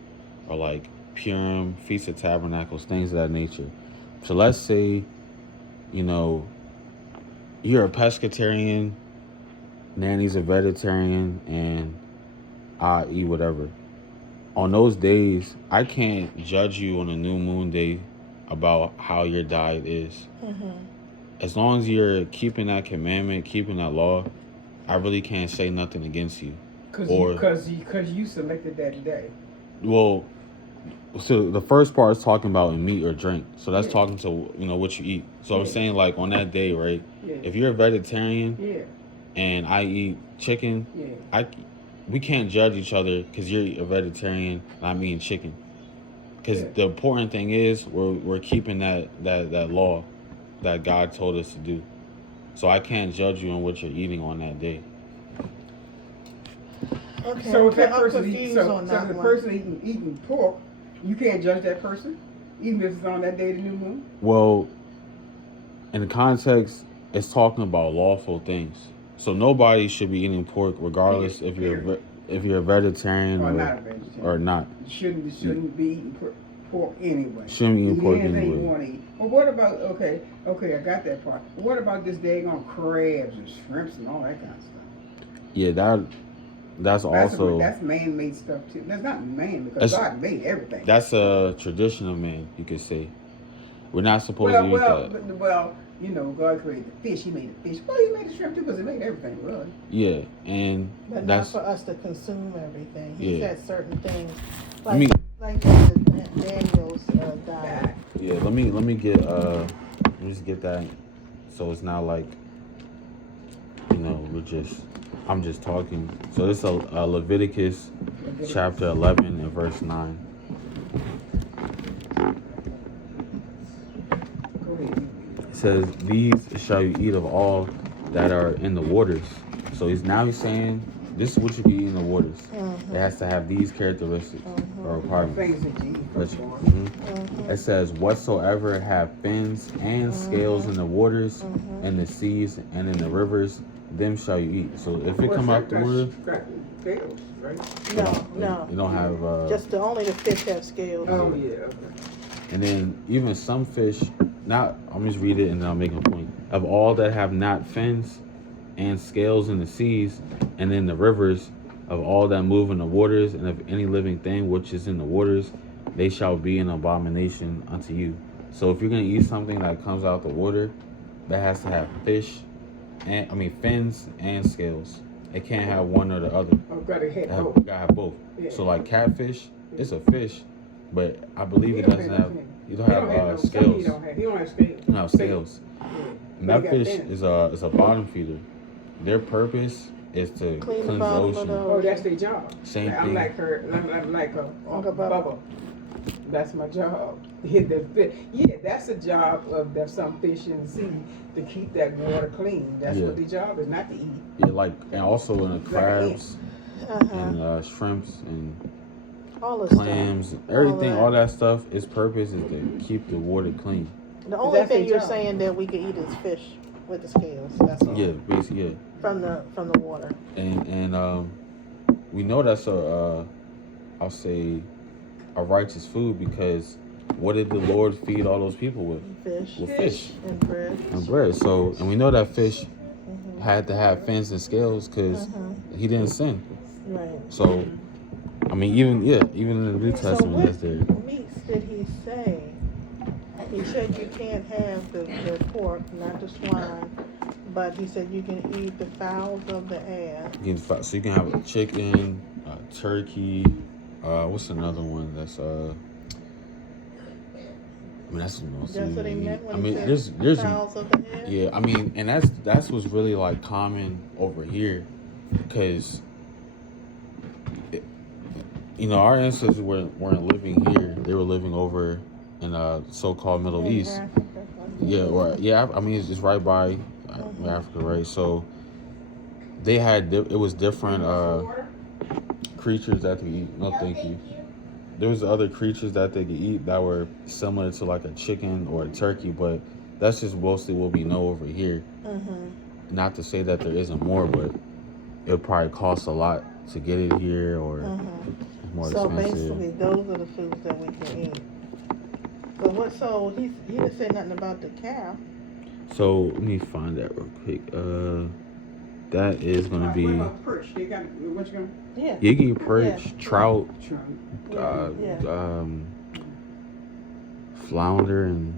or like Purim, Feast of Tabernacles, things of that nature. So let's say, you know, you're a pescatarian, Nanny's a vegetarian, and I eat whatever. On those days, I can't judge you on a new moon day about how your diet is. As long as you're keeping that commandment, keeping that law, I really can't say nothing against you. Because you selected that day. Well, so the first part is talking about in meat or drink. So that's Yeah. talking to, what you eat. So I'm Yeah. saying, like, on that day, right? Yeah. If you're a vegetarian Yeah. and I eat chicken, Yeah. we can't judge each other because you're a vegetarian and I'm eating chicken. Because the important thing is we're keeping that law that God told us to do. So I can't judge you on what you're eating on that day. Okay. So if that I'm person confused eats, so on if that the one. person eating pork, you can't judge that person, even if it's on that day of the new moon. Well, in the context, it's talking about lawful things. So nobody should be eating pork, regardless if you're a vegetarian Or not a vegetarian. or not. You shouldn't be eating pork anyway. Shouldn't be eating pork anything you anyway. want to eat. Well, what about okay, I got that part. But what about this daggone crabs and shrimps and all that kind of stuff? Yeah, that's also that's man-made stuff too. That's not man because God made everything. That's a tradition of man, you could say. We're not supposed to eat that. Well, God created the fish. He made the fish. Well, he made the shrimp too because he made everything, really. Yeah, and But that's not for us to consume everything. He said certain things. Like, I mean, like Daniel's diet. yeah. Let me just get that, so it's not like I'm just talking. So this is Leviticus chapter 11 and verse 9. Go ahead. It says, "These shall you eat of all that are in the waters." So he's saying this is what you can eat in the waters. It has to have these characteristics or requirements. Things that you eat. It says, "Whatsoever have fins and scales in the waters, and the seas, and in the rivers, them shall you eat." So if it come out the water, Scales, right? No. you don't have. Just only the fish have scales. Oh yeah. And then even some fish, I'm just read it and then I'll make a point. Of all that have not fins and scales in the seas and in the rivers, of all that move in the waters, and of any living thing which is in the waters, they shall be an abomination unto you. So if you're going to eat something that comes out the water, that has to have fins and scales. It can't have one or the other. Oh, gotta have both. Yeah. So like catfish, it's a fish, but I believe it doesn't have. You don't have scales. He don't have scales. No scales. Yeah. And that fish is a bottom feeder. Their purpose is to cleanse the ocean. Oh, that's their job. Same I'm thing. like her. I'm like Uncle Bubba. That's my job. Hit the fish. Yeah, that's the job of some fish in the sea to keep that water clean. That's what the job is, not to eat. Yeah, and also in the crabs and shrimps and all the clams, stuff. everything, all that stuff. Its purpose is to keep the water clean. The only thing you're saying that we could eat is fish with the scales. That's all. Yeah, basically, yeah. From the water. And we know that's I'll say a righteous food, because what did the Lord feed all those people with? Fish and bread. So, and we know that fish had to have fins and scales because he didn't sin. Right. So, I mean, even in the New Testament, that's there. What meats did he say? He said you can't have the pork, not the swine, but he said you can eat the fowls of the air. So you can have a chicken, turkey. What's another one that's I mean, that's the most. That's what he meant when he said there's fowls of the air? Yeah, I mean, and that's what's really like common over here, because our ancestors weren't living here; they were living over in so-called Middle East. Africa. Yeah, right. Yeah, I mean, it's just right by Africa, right? So they had it was different creatures that they eat. No, thank you. There was other creatures that they could eat that were similar to like a chicken or a turkey, but that's just mostly what we know over here. Not to say that there isn't more, but it would probably cost a lot to get it here, or it's more expensive. So basically, those are the foods that we can eat. But so he didn't say nothing about the calf. So let me find that real quick. That is going to be. What about perch? They got what you going? Yeah. You can eat perch, trout, flounder, and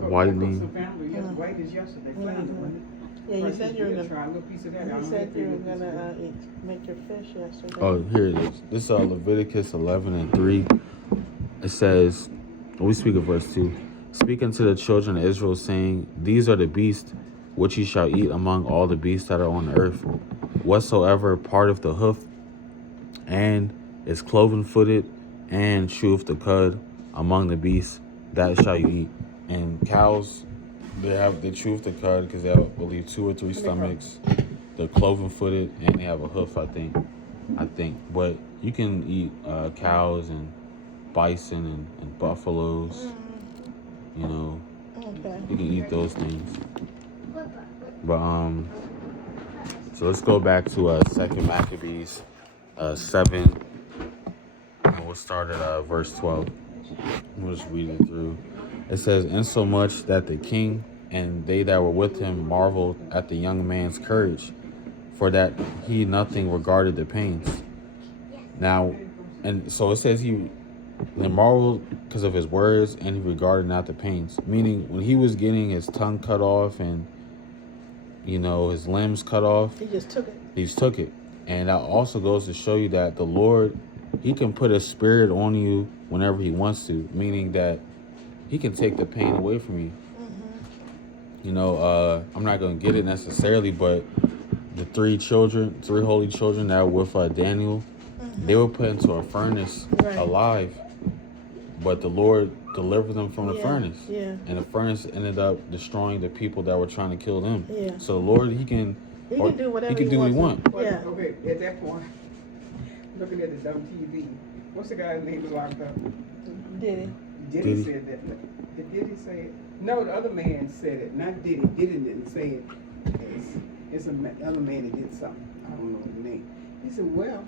whitening. White is yesterday. Flounder, wasn't it? Yeah, you said you were gonna try a little piece of that. You said you were gonna make your fish yesterday. Oh, here it is. This is Leviticus 11:3. It says, we speak of verse 2. Speak unto the children of Israel, saying, these are the beasts which ye shall eat among all the beasts that are on the earth. Whatsoever part of the hoof, and is cloven-footed, and cheweth the cud among the beasts, that shall you eat. And cows, they chew the cud because they have, I believe, 2 or 3 stomachs. They're cloven-footed and they have a hoof, I think. But you can eat cows and bison and buffaloes. Okay. You can eat those things. But so let's go back to 2 Maccabees 7. And we'll start at verse 12. We'll just read it through. It says, insomuch that the king and they that were with him marveled at the young man's courage, for that he nothing regarded the pains. Now, and so it says he marveled because of his words, and he regarded not the pains. Meaning, when he was getting his tongue cut off and his limbs cut off, he just took it. He just took it. And that also goes to show you that the Lord, he can put a spirit on you whenever he wants to, meaning that he can take the pain away from you. I'm not going to get it necessarily, but the 3 holy children that were with Daniel, they were put into a furnace alive, but the Lord delivered them from the furnace. Yeah. And the furnace ended up destroying the people that were trying to kill them. Yeah. So the Lord, he can do whatever he wants. Yeah. Okay, at that point, looking at the dumb TV, what's the guy's name was locked up? Diddy said that. Did Diddy say it? No, the other man said it. Not Diddy. Diddy didn't say it. It's another man that did something. I don't know his name. He said, well,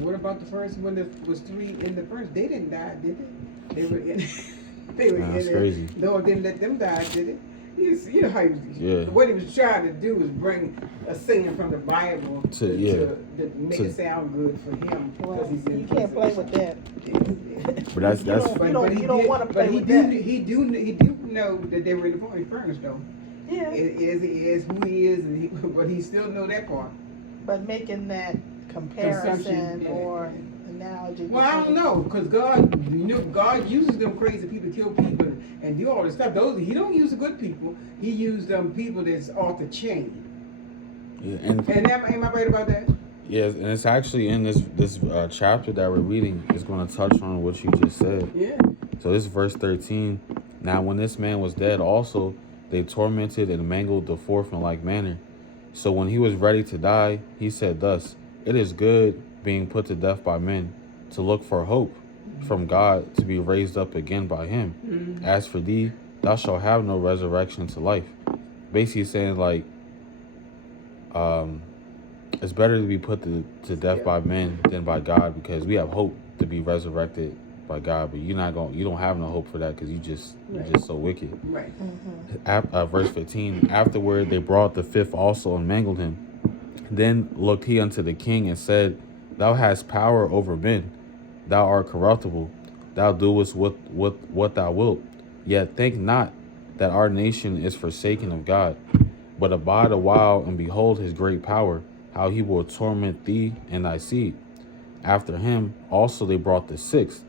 what about the first when there was 3 in the first? They didn't die, did they? They were in. They were That's in crazy. there. Lord didn't let them die, did it? You know how he was, Yeah. what he was trying to do was bring a saying from the Bible to make it sound good for him. Well, you can't play with that. But that's You don't want to play with that. He do know that they were in the furnace though. Yeah. It is who he is, but he still know that part. But making that comparison Consumption, yeah. or analogy. Well, I don't know, because God uses them crazy people to kill people and do all this stuff. He don't use the good people. He used them people that's off the chain. Yeah, And am I right about that? yes, and it's actually in this chapter that we're reading. It's going to touch on what you just said. Yeah. So this is verse 13. Now when this man was dead also, they tormented and mangled the fourth in like manner. So when he was ready to die, he said thus, it is good being put to death by men, to look for hope from God, to be raised up again by him. Mm-hmm. As for thee, thou shalt have no resurrection to life. Basically saying like, it's better to be put to death by men than by God, because we have hope to be resurrected by God, but you don't have no hope for that, because you're just so wicked. Right. Verse 15. Afterward they brought the fifth also and mangled him. Then looked he unto the king and said, Thou hast power over men, thou art corruptible, thou doest what thou wilt. Yet think not that our nation is forsaken of God, but abide a while and behold his great power, how he will torment thee and thy seed. After him also they brought the sixth,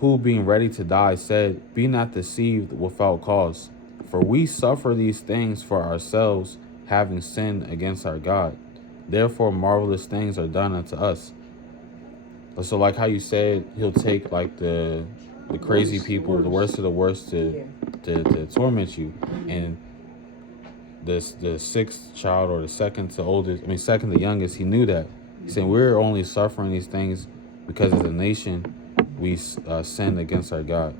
who being ready to die said, Be not deceived without cause, for we suffer these things for ourselves, having sinned against our God. Therefore marvelous things are done unto us. So like how you said, he'll take like the crazy people, the worst of the worst to torment you. And the sixth child, or the second to youngest, he knew that. He said, we're only suffering these things because as a nation we sinned against our God.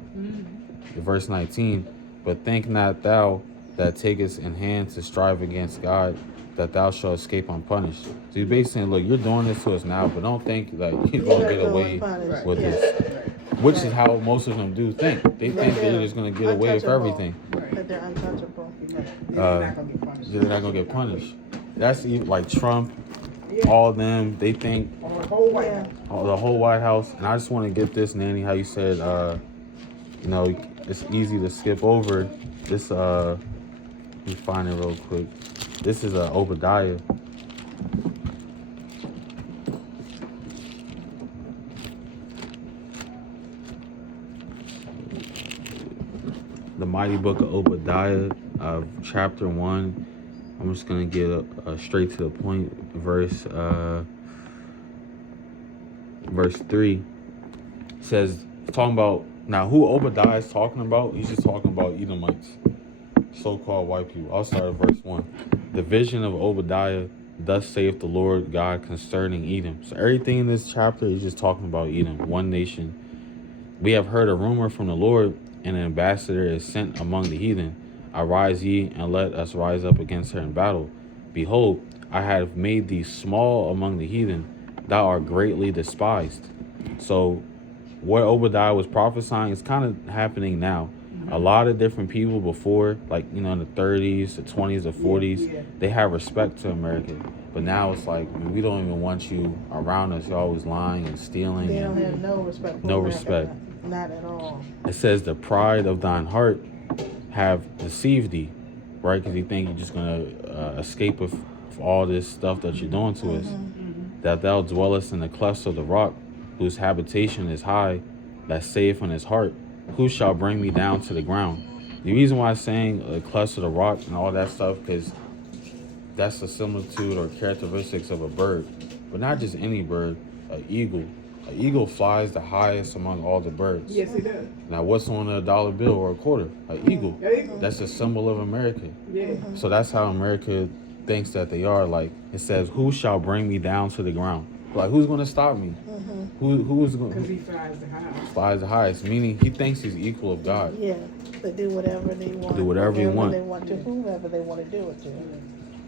Verse 19, but think not thou that takest in hand to strive against God, that thou shalt escape unpunished. So he's basically saying, look, you're doing this to us now, but don't think that you're going to get away with this. Which is how most of them do think. They think they're just going to get away with everything. That they're untouchable. They're not going to get punished. They're not going to get punished. That's even like Trump, all of them, they think The whole White House. the whole White House. And I just want to get this, Nanny, how you said, it's easy to skip over this. Let me find it real quick. This is Obadiah. The mighty book of Obadiah, chapter 1. I'm just going to get straight to the point. Verse 3 says, talking about, now who Obadiah is talking about, he's just talking about Edomites, so-called white people. I'll start at verse 1. The vision of Obadiah, thus saith the Lord God concerning Edom. So everything in this chapter is just talking about Edom, one nation. We have heard a rumor from the Lord, and an ambassador is sent among the heathen. Arise ye, and let us rise up against her in battle. Behold, I have made thee small among the heathen. Thou art greatly despised. So what Obadiah was prophesying is kind of happening now. A lot of different people before, like, in the 30s, the 20s, the 40s, they had respect to America. But now it's like, we don't even want you around us. You're always lying and stealing. They don't have no respect for no America. respect. Not at all. It says the pride of thine heart have deceived thee, right? Because you think you're just going to escape with all this stuff that you're doing to us. That thou dwellest in the clefts of the rock, whose habitation is high, that saith in his heart, who shall bring me down to the ground? The reason why I'm saying clefts of the rock and all that stuff, because that's the similitude or characteristics of a bird, but not just any bird, an eagle. An eagle flies the highest among all the birds. Yes, it does. Now, what's on a dollar bill or a quarter? An eagle. That's a symbol of America. Yeah. So that's how America thinks that they are. Like, it says, who shall bring me down to the ground? Like, who's going to stop me? Who's going Because he flies the highest. Flies the highest, meaning he thinks he's equal of God. Yeah, they do whatever they want. Do whatever you want. They want to whomever they want to do it to.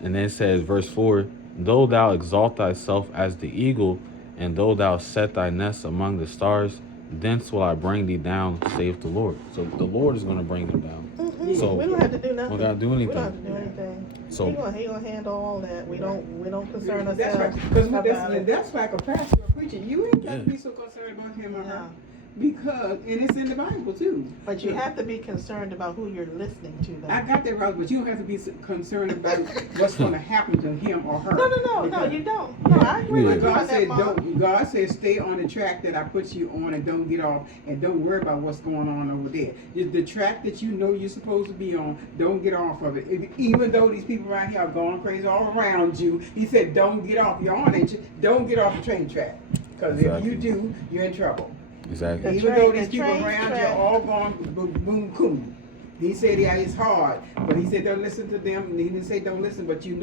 And then it says, verse 4, though thou exalt thyself as the eagle, and though thou set thy nest among the stars, thence will I bring thee down, saith the Lord. So the Lord is going to bring them down. Mm-hmm. So we don't have to do we nothing. don't got to do We don't have anything. to do anything. So He gonna handle all that. We don't concern That's ourselves right. Because about it. that's like a pastor or preacher. You ain't got to Yeah. be so concerned about him or her. No. Because, and it's in the Bible too. But you have to be concerned about who you're listening to, though. I got that right, but you don't have to be concerned about what's going to happen to him or her. No, Because you don't. No, I agree with you God on that, said, Mom. God said, stay on the track that I put you on and don't get off and don't worry about what's going on over there. The track that you know you're supposed to be on, don't get off of it. Even though these people around here are going crazy all around you, he said, don't get off. You're on it. Don't get off the train track. Because if you do, you're in trouble. exactly. Even though these people around you are all going boom, boom, boom. He said, yeah, it's hard, but he said, don't listen to them. And he didn't say don't listen, but you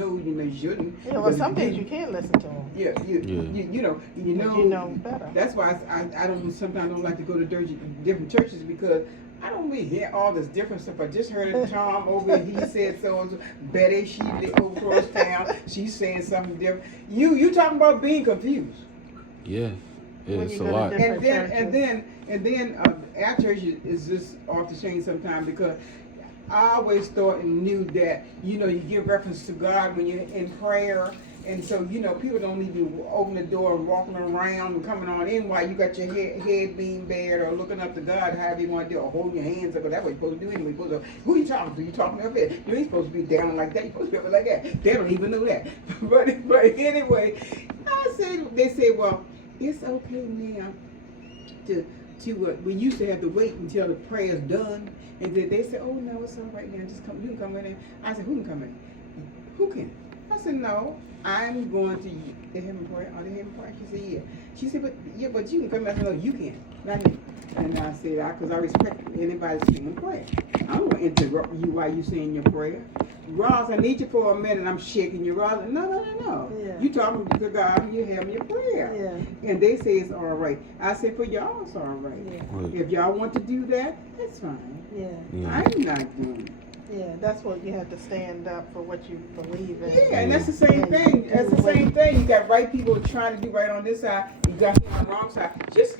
shouldn't. Yeah, well, some things you can't listen to them. Yeah, you know. But you know better. That's why I sometimes don't like to go to different churches because I don't really hear all this different stuff. I just heard it, Tom over here, he said so and so. Betty, she live over across town, she's saying something different. You talking about being confused. Yeah, When it's you a go to lot. different And then our church is just off the chain sometimes because I always thought and knew that you give reference to God when you're in prayer, and so people don't even open the door and walking around and coming on in while you got your head being bared or looking up to God, however you want to do, or holding your hands up. But that's what you're supposed to do anyway. Who you talking to? You talking up there? You ain't supposed to be down like that. You're supposed to be up like that. They don't even know that. but anyway, they said, well, it's okay now to we used to have to wait until the prayer's done, and then they said, oh no, it's all right now, just come, you can come in. I said, who can come in? Who can? I said, no, I'm going to they having prayer. Are they having prayer? She said, yeah. She said, but you can come in. I said, no, you can, not me. And I said, because I respect anybody saying prayer. I don't want to interrupt you while you saying your prayer. Ross, I need you for a minute. I'm shaking you, Ross. No. Yeah. You talking to God and you having your prayer. Yeah. And they say it's all right. I said, for y'all, it's all right. Yeah. Right. If y'all want to do that, that's fine. Yeah. I'm not doing it. Yeah, that's what you have to stand up for what you believe in. Yeah, and that's the same thing. That's the same thing. You got right people trying to do right on this side. You got him on the wrong side. Just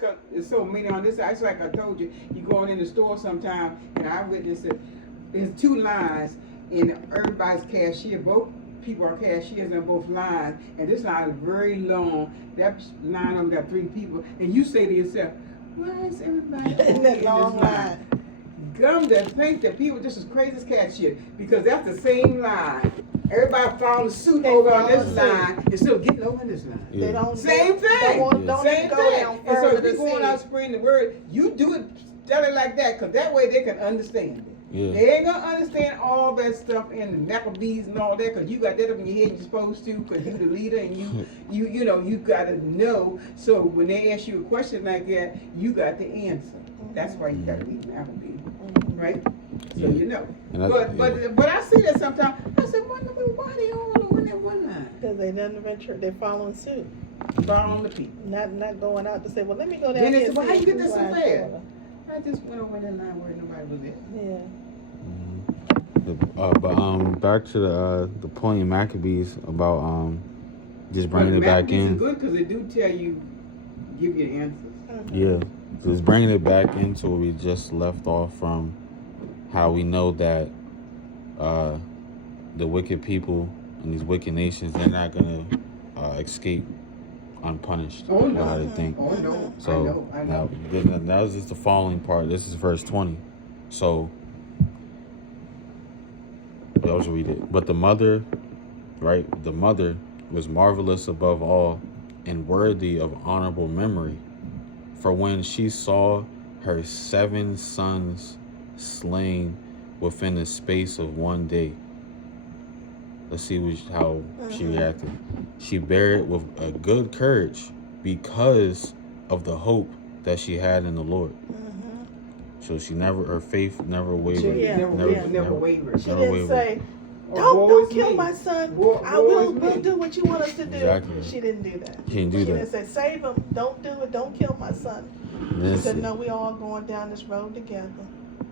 cause there's so many on this side. It's like I told you. You going in the store sometime, and I witnessed it. There's two lines, and everybody's cashier. Both people are cashiers on both lines, and this line is very long. That line only got 3 people, and you say to yourself, "Why is everybody In that in long this line?" Come to think that people just as crazy as cashier because that's the same line. Everybody following suit over on this line and still getting over this line. Yeah. They don't. Same thing. Don't Same even go thing. down And so further if to you're going see. out spreading the word, you do it, tell it like that, because that way they can understand it. Yeah. They ain't gonna understand all that stuff in the Maccabees and all that, because you got that up in your head you're supposed to, because you're the leader and you gotta know. So when they ask you a question like that, you got the answer. That's why you gotta read Maccabees, right? So you know. And But I see that sometimes. I said, why they all on that one line? Because they're following suit. Following the people. Not going out to say, well, let me go down Then they here. said, why you get this so why- fast? I just went over in that line where nobody was there. Yeah. But back to the point in Maccabees about just bringing it back Maccabees in. is good because they do tell you, give you the answers. Yeah, just bringing it back into where we just left off from, how we know that the wicked people and these wicked nations, they're not gonna escape unpunished. Oh no! I think. Oh no! So I know. now that was just the following part. This is verse 20. So I'll just read it. But the mother, right? The mother was marvelous above all and worthy of honorable memory. For when she saw her 7 sons slain within the space of one day. Let's see how she reacted. She bare it with a good courage because of the hope that she had in the Lord. So her faith never wavered. Never wavered. She didn't say, Don't don't kill my son. We'll do what you want us to do. Exactly. She didn't do that. She didn't say, save him. Don't do it. Don't kill my son. She said, no, we all going down this road together.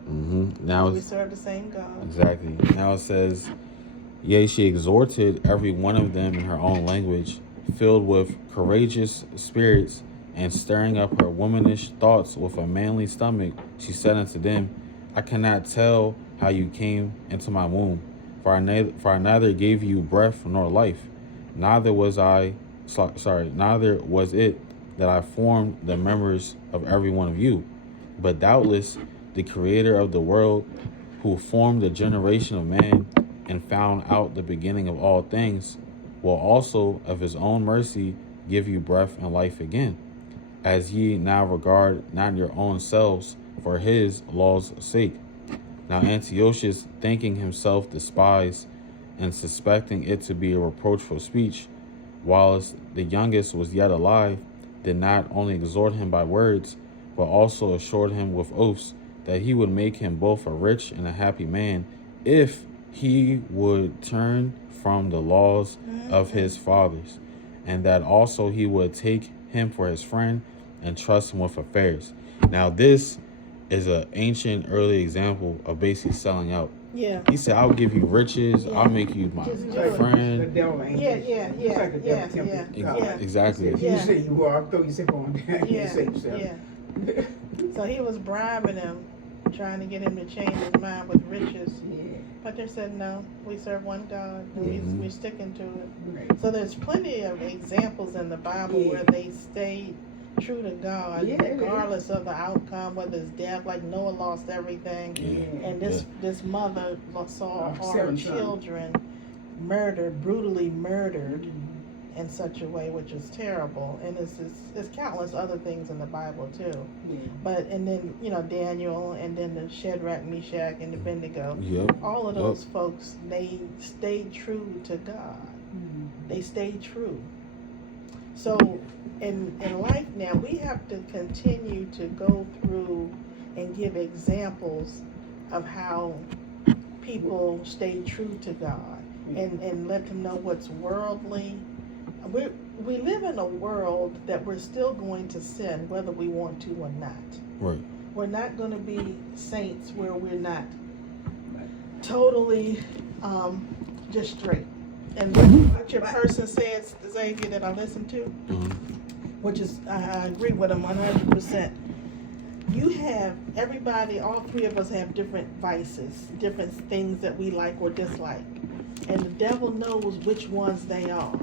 Now we serve the same God. Exactly. Now it says, yea, she exhorted every one of them in her own language, filled with courageous spirits And stirring up her womanish thoughts with a manly stomach, she said unto them, I cannot tell how you came into my womb, for I neither gave you breath nor life, neither was neither was it that I formed the members of every one of you. But doubtless the Creator of the world, who formed the generation of man and found out the beginning of all things, will also of his own mercy give you breath and life again, as ye now regard not your own selves for his law's sake. Now Antiochus, thinking himself despised and suspecting it to be a reproachful speech, whilst the youngest was yet alive, did not only exhort him by words, but also assured him with oaths that he would make him both a rich and a happy man if he would turn from the laws of his fathers, and that also he would take him for his friend and trust him with affairs. Now this is an ancient early example of basically selling out. Yeah. He said, I'll give you riches, Yeah. I'll make you my Just do The it. friend. devil ain't. Yeah. It's like the devil tempted God. Yeah. Exactly. You say you are, I'll throw yourself on there. You Yeah. say yourself. Yeah. So he was bribing him, trying to get him to change his mind with riches. Yeah. But they said, no, we serve one God, and Mhm. we're sticking to it. Right. So there's plenty of examples in the Bible Yeah. where they stayed true to God, Yeah. regardless of the outcome, whether it's death, like Noah lost everything. Yeah. And this mother saw her 7 sons. children brutally murdered in such a way, which is terrible. And it's countless other things in the Bible too. Yeah. But and then Daniel, and then the Shadrach, Meshach, and Abednego. Yep. All of those folks, they stayed true to God. They stayed true. So in life now, we have to continue to go through and give examples of how people stay true to God, and let them know what's worldly. We live in a world that we're still going to sin, whether we want to or not. Right. We're not going to be saints where we're not totally just straight. And what your person says, Xavier, that I listen to, which is, I agree with him 100%. You have, everybody, all three of us have different vices, different things that we like or dislike. And the devil knows which ones they are.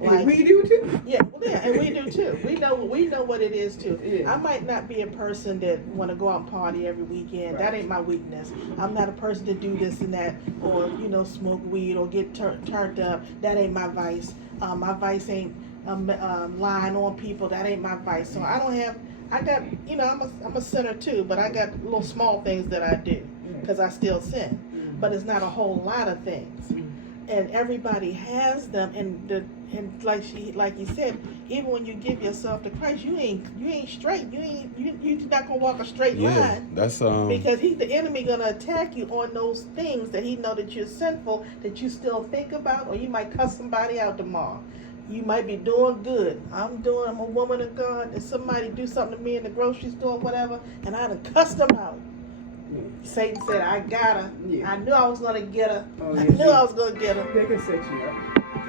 And we do too. Yeah, and we do too. We know what it is too. Yeah. I might not be a person that want to go out and party every weekend. Right. That ain't my weakness. I'm not a person to do this and that, or smoke weed or get turned up. That ain't my vice. My vice ain't lying on people. That ain't my vice. So I don't have. I got, I'm a sinner too, but I got little small things that I do because I still sin. But it's not a whole lot of things. And everybody has them, and like you said, even when you give yourself to Christ, you ain't straight. You're not gonna walk a straight line. That's Because the enemy gonna attack you on those things that he know that you're sinful, that you still think about, or you might cuss somebody out tomorrow. You might be doing good. I'm a woman of God, and somebody do something to me in the grocery store, or whatever, and I done cussed them out. Satan said, I got her. Yeah. I knew I was going to get her. Oh, I yeah. knew I was going to get her. They can set you up.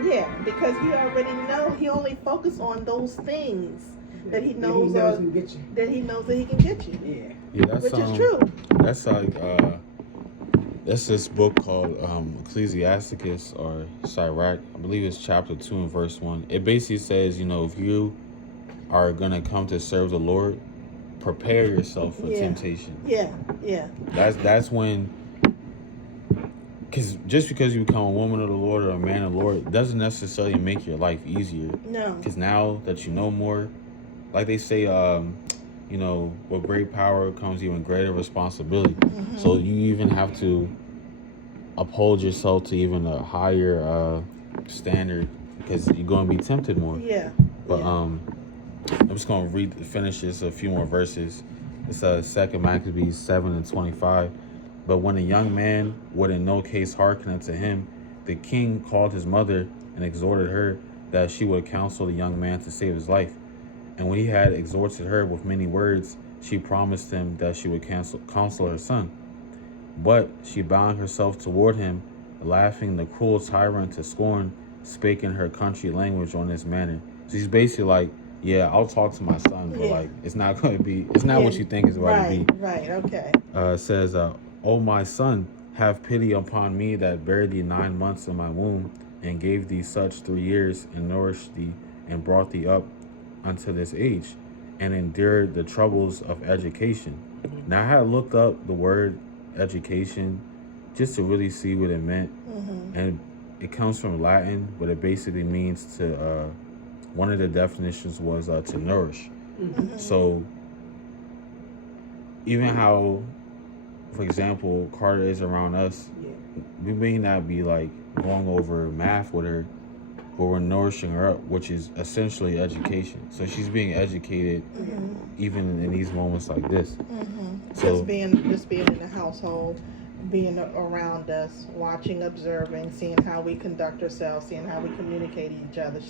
Yeah, because he already know. He only focused on those things that he knows, That he knows can get you. that he knows that he can get you. Yeah. Yeah, that's Which is true. That's like that's this book called Ecclesiasticus or Sirach. I believe it's chapter 2 and verse 1. It basically says, if you are gonna come to serve the Lord, prepare yourself for temptation. Yeah. That's when, because just because you become a woman of the Lord or a man of the Lord doesn't necessarily make your life easier. No. Because now that you know more, like they say, with great power comes even greater responsibility. Mm-hmm. So you even have to uphold yourself to even a higher standard because you're going to be tempted more. Yeah. But I'm just going to finish this a few more verses. It's 2 Maccabees 7:25. But when a young man would in no case hearken unto him, the king called his mother and exhorted her that she would counsel the young man to save his life. And when he had exhorted her with many words, she promised him that she would counsel her son. But she bound herself toward him, laughing the cruel tyrant to scorn, spake in her country language on this manner. So she's basically like, yeah, I'll talk to my son, but Yeah. like it's not going to be. It's not what you think it's about to be. Right. Okay. It says, "O my son, have pity upon me that bare thee 9 months in my womb, and gave thee such 3 years, and nourished thee, and brought thee up unto this age, and endured the troubles of education." Now I had looked up the word education just to really see what it meant, and it comes from Latin, but it basically means to. One of the definitions was to nourish. So even how, for example, Carter is around us, we may not be like going over math with her, but we're nourishing her up, which is essentially education. So she's being educated even in these moments like this. So Just being in the household, being around us, watching, observing, seeing how we conduct ourselves, seeing how we communicate each other,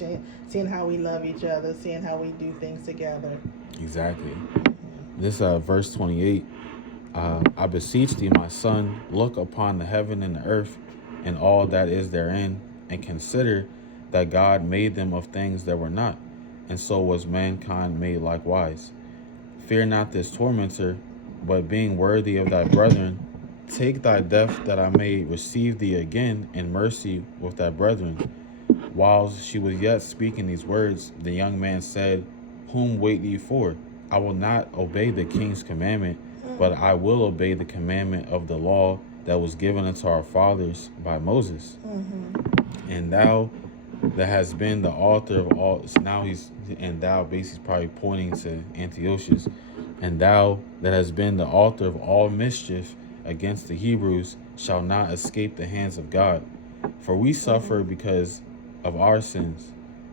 seeing how we love each other, seeing how we do things together. exactly. This verse 28. I beseech thee, my son, look upon the heaven and the earth, and all that is therein, and consider that God made them of things that were not, and so was mankind made likewise. Fear not this tormentor, but being worthy of thy brethren, take thy death, that I may receive thee again in mercy with thy brethren. While she was yet speaking these words, the young man said, Whom wait ye for? I will not obey the king's commandment, but I will obey the commandment of the law that was given unto our fathers by Moses. And thou that has been the author of all, now thou basically probably pointing to Antiochus, and thou that has been the author of all mischief against the Hebrews shall not escape the hands of God. For we suffer because of our sins,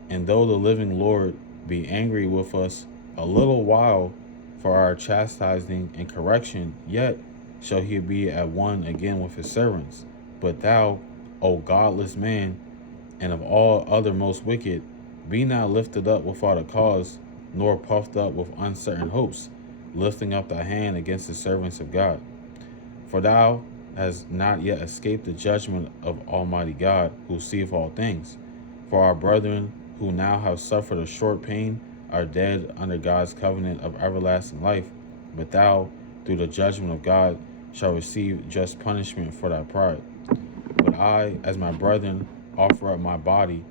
and though the living Lord be angry with us a little while for our chastising and correction, yet shall he be at one again with his servants. But thou, O godless man, and of all other most wicked, be not lifted up without a cause, nor puffed up with uncertain hopes, lifting up thy hand against the servants of God. For thou hast not yet escaped the judgment of Almighty God, who seeth all things. For our brethren, who now have suffered a short pain, are dead under God's covenant of everlasting life. But thou, through the judgment of God, shall receive just punishment for thy pride. But I, as my brethren, offer up my body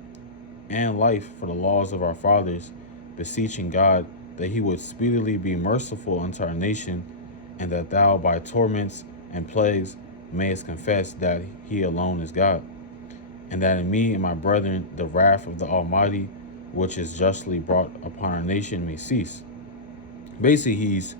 and life for the laws of our fathers, beseeching God that he would speedily be merciful unto our nation, and that thou by torments and plagues mayest confess that he alone is God, and that in me and my brethren the wrath of the Almighty, which is justly brought upon our nation, may cease. Basically, he's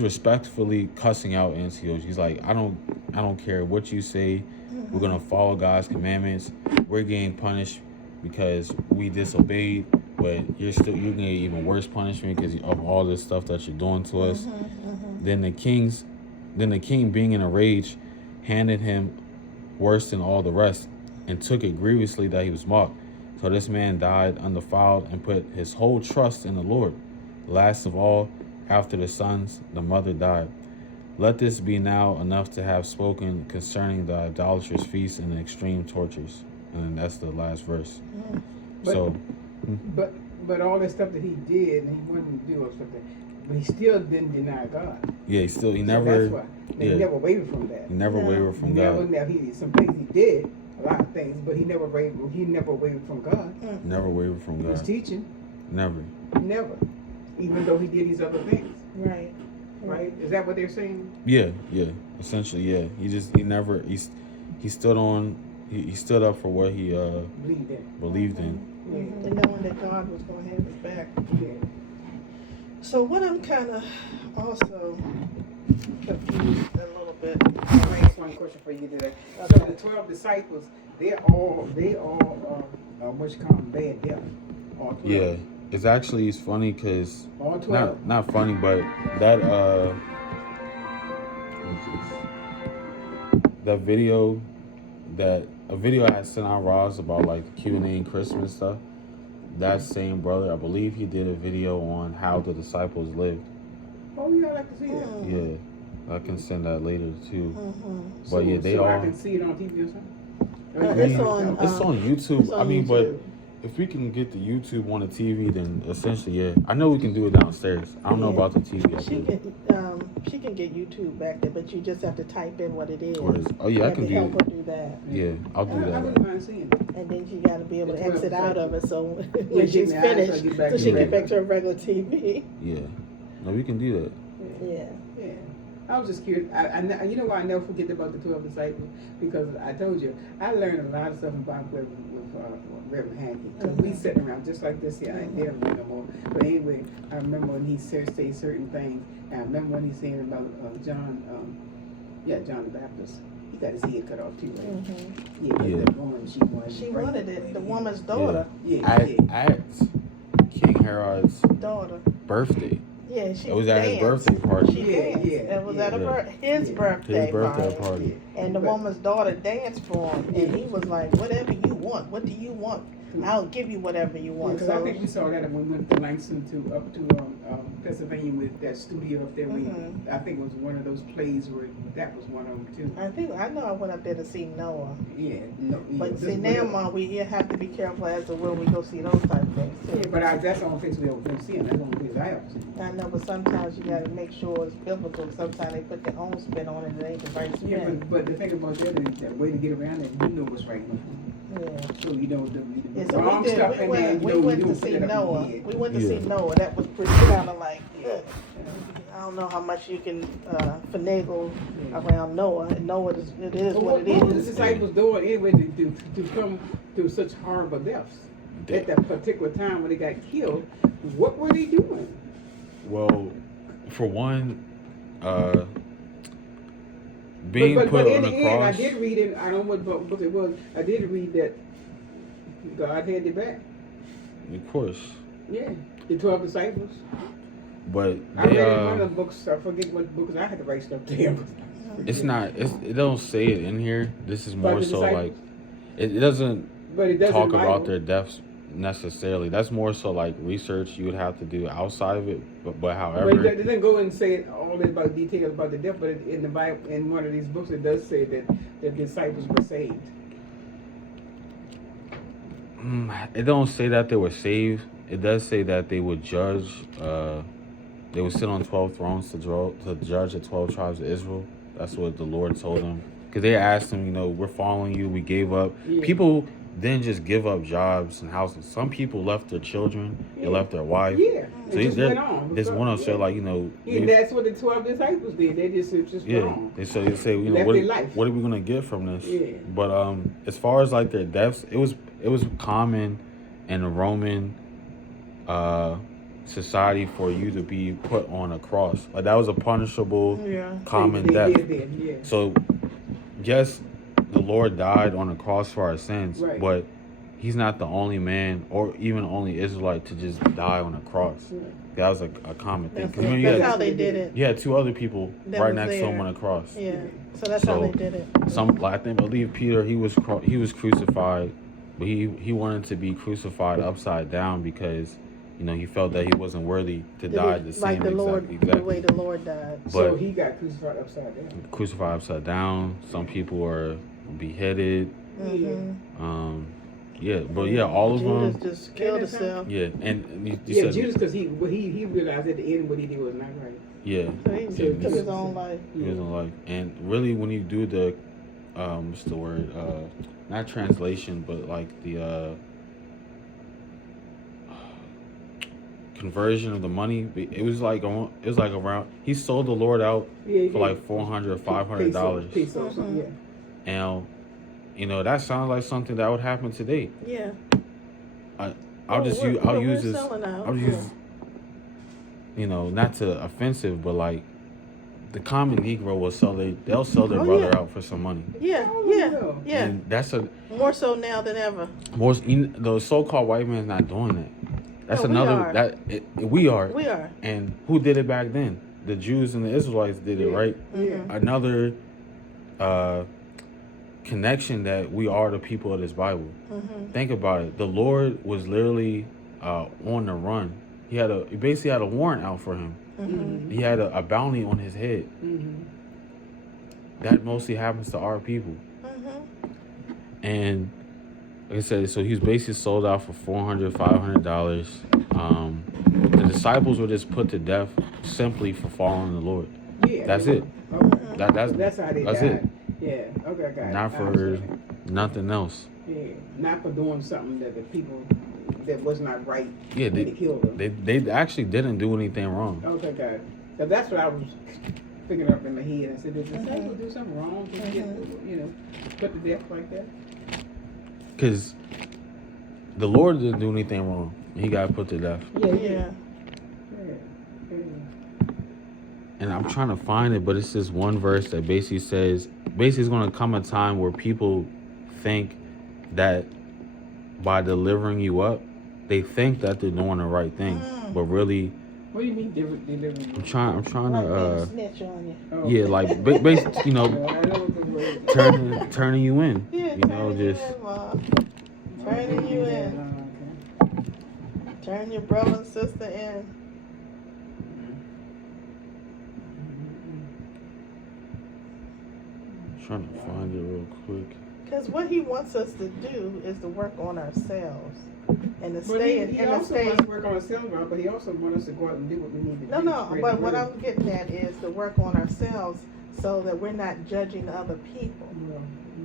respectfully cussing out Antiochus. He's like, I don't care what you say. We're gonna follow God's commandments. We're getting punished because we disobeyed, but you're gonna get even worse punishment because of all this stuff that you're doing to us. Then the king, being in a rage, handed him worse than all the rest, and took it grievously that he was mocked. So this man died undefiled, and put his whole trust in the Lord. Last of all, after the sons, the mother died. Let this be now enough to have spoken concerning the idolatrous feast and the extreme tortures. And then that's the last verse. But all that stuff that he did, and he wouldn't do something, but he still didn't deny God. Yeah, he never. That's why he never wavered from that. He never wavered from God. Some things he did, a lot of things, but he never wavered. He never wavered from God. Never wavered from God. His teaching. Never. Even though he did these other things. Right. Right? Is that what they're saying? Yeah. Essentially, yeah. He stood on. He stood up for what he believed in. And knowing that God was going to have his back. Yeah. So what I'm kind of also confused a little bit. I'm going to ask one question for you today. So the 12 disciples, they all what you call them, bad death. All 12. Yeah, it's funny because All 12. not funny, but that that video I had sent out Roz about like the Q&A and Christmas stuff. That same brother, I believe he did a video on how the disciples lived. Oh yeah, I like to see that. Yeah, I can send that later too. So, But yeah, they so all. I can see it on TV or something. It's on YouTube. It's on YouTube. but if we can get the YouTube on the TV, then essentially, yeah. I know we can do it downstairs. I don't know about the TV. She can get YouTube back there, but you just have to type in what it is. Oh yeah, I can to do help it. her do that. Yeah, I'll do I that. wouldn't mind seeing it. And then she got to be able to exit out of it, so when Yeah, she's get me out, so I finished, get back so to she can get regular. back to her regular TV. Yeah, no, we can do that. Yeah. Yeah. I was just curious. You know why I never forget about the 12 disciples? Because I told you, I learned a lot of stuff about with Reverend Hankey. Because we sitting around just like this here. I ain't there no more. But anyway, I remember when he said certain things. And I remember when he said about John the Baptist. He got his head cut off too, right? Mm-hmm. Yeah, that woman, She wanted it. The woman's daughter. At King Herod's Daughter. birthday. Yeah, she It was at his danced. birthday party. She danced. It was at his birthday His birthday party. And the woman's daughter danced for him. And he was like, whatever you want. What do you want? I'll give you whatever you want. Because I think we saw that when we went to Langston up to Pennsylvania with that studio up there. I think it was one of those plays where that was one of them too. I know I went up there to see Noah. Yeah, no. But see now, Mom, we have to be careful as to where we go see those type of things too. Yeah, but that's the only place we ever been seeing. That's the only place I ever seen. I know, but sometimes you got to make sure it's biblical. Sometimes they put their own spin on it and it ain't the right spin. Yeah, but the thing about that is that way to get around it, you know what's right and wrong. Yeah. So you know the So wrong stuff in there. we went to see Noah. We went to see Noah. That was pretty kind of like, I don't know how much you can finagle around Noah. And Noah, it is what it is. What were the disciples doing anyway to come through such horrible deaths at that particular time when they got killed? What were they doing? Well, for one, being but put in on the the end, cross. I did read it. I don't know what book it was. I did read that God had it back. Of course. Yeah, the 12 disciples. But I they, read in one of the books. I forget what books. I had to write stuff down. it's not. It don't say it in here. This is more But the so disciples- like it doesn't But it doesn't talk about Bible. their deaths necessarily. That's more so like research you would have to do outside of it. But however, But it doesn't go and say all this about details about the death. But in the Bible, in one of these books, it does say that the disciples were saved. it don't say that they were saved. It does say that they would judge. They would sit on 12 thrones to judge the 12 tribes of Israel. That's what the Lord told them. Because they asked him, we're following you. We gave up. Yeah. People didn't just give up jobs and houses. Some people left their children. They left their wife. Yeah, So it just went on. This one of them said, Yeah, that's what the 12 disciples did. They just went on. They say, Left their life. what are we gonna get from this? Yeah. But as far as like their deaths, it was common in the Roman society for you to be put on a cross. Like that was a punishable common They death. did then, yeah. So yes, the Lord died on the cross for our sins, Right. but he's not the only man or even only Israelite to just die on a cross. Right. That was a common thing. 'Cause when That's how they did it. you had two other people That right was next to there. him on a cross. Yeah. So that's how they did it. I believe Peter, he was crucified, but he wanted to be crucified upside down because he felt that he wasn't worthy to die the same the Lord, exactly. the way the Lord died. So But he got crucified upside down. crucified upside down. Some people were beheaded. Mm-hmm. All of them. Judas just killed himself. Yeah, and you Yeah, said Judas, because he realized at the end what he did was not right. yeah. So he took his own life. He was in life. And really, when you do the, what's the word? Not translation, but like the conversion of the money. It was like around. He sold the Lord out for like $400 or $500. Pesos, yeah. And that sounds like something that would happen today. Yeah. I'll use this. Selling out. I'll use. Not to offensive, but like the common Negro they'll sell their brother out for some money. Yeah. And that's More so now than ever. The so-called white man's not doing that. That's No, we are. We are. And who did it back then? The Jews and the Israelites did it, right? Yeah. Another connection that we are the people of this Bible. Mm-hmm. Think about it. The Lord was literally on the run. He basically had a warrant out for him. Mm-hmm. He had a bounty on his head. Mm-hmm. That mostly happens to our people. Mm-hmm. And like I said, so he was basically sold out for $400, $500. The disciples were just put to death simply for following the Lord. Yeah. That's it. Okay. That's how they that's died. it. Yeah. Okay. Got it. Not I for understand. nothing else. Yeah. Not for doing something that the people that was not right. Yeah, they killed them. they actually didn't do anything wrong. Okay. Got it. So that's what I was picking up in my head. I said, did the disciples do something wrong to get put to death like that? Because the Lord didn't do anything wrong. He got put to death. Yeah. And I'm trying to find it, but it's this one verse that basically says, it's going to come a time where people think that by delivering you up, they think that they're doing the right thing, but really, What do you mean delivering? I'm trying Like to, snitch on you. Oh. yeah, like basically, I know what the word is. turning you in, Yeah, just. in, Mom. Turning you in. Turn your brother and sister in. Trying to find it real quick. Because what he wants us to do is to work on ourselves and to But stay in he and to also stay. wants to work on ourselves, but he also wants us to go out and do what we need to No, do. no. Spread But the what word. I'm getting at is to work on ourselves so that we're not judging other people. Well,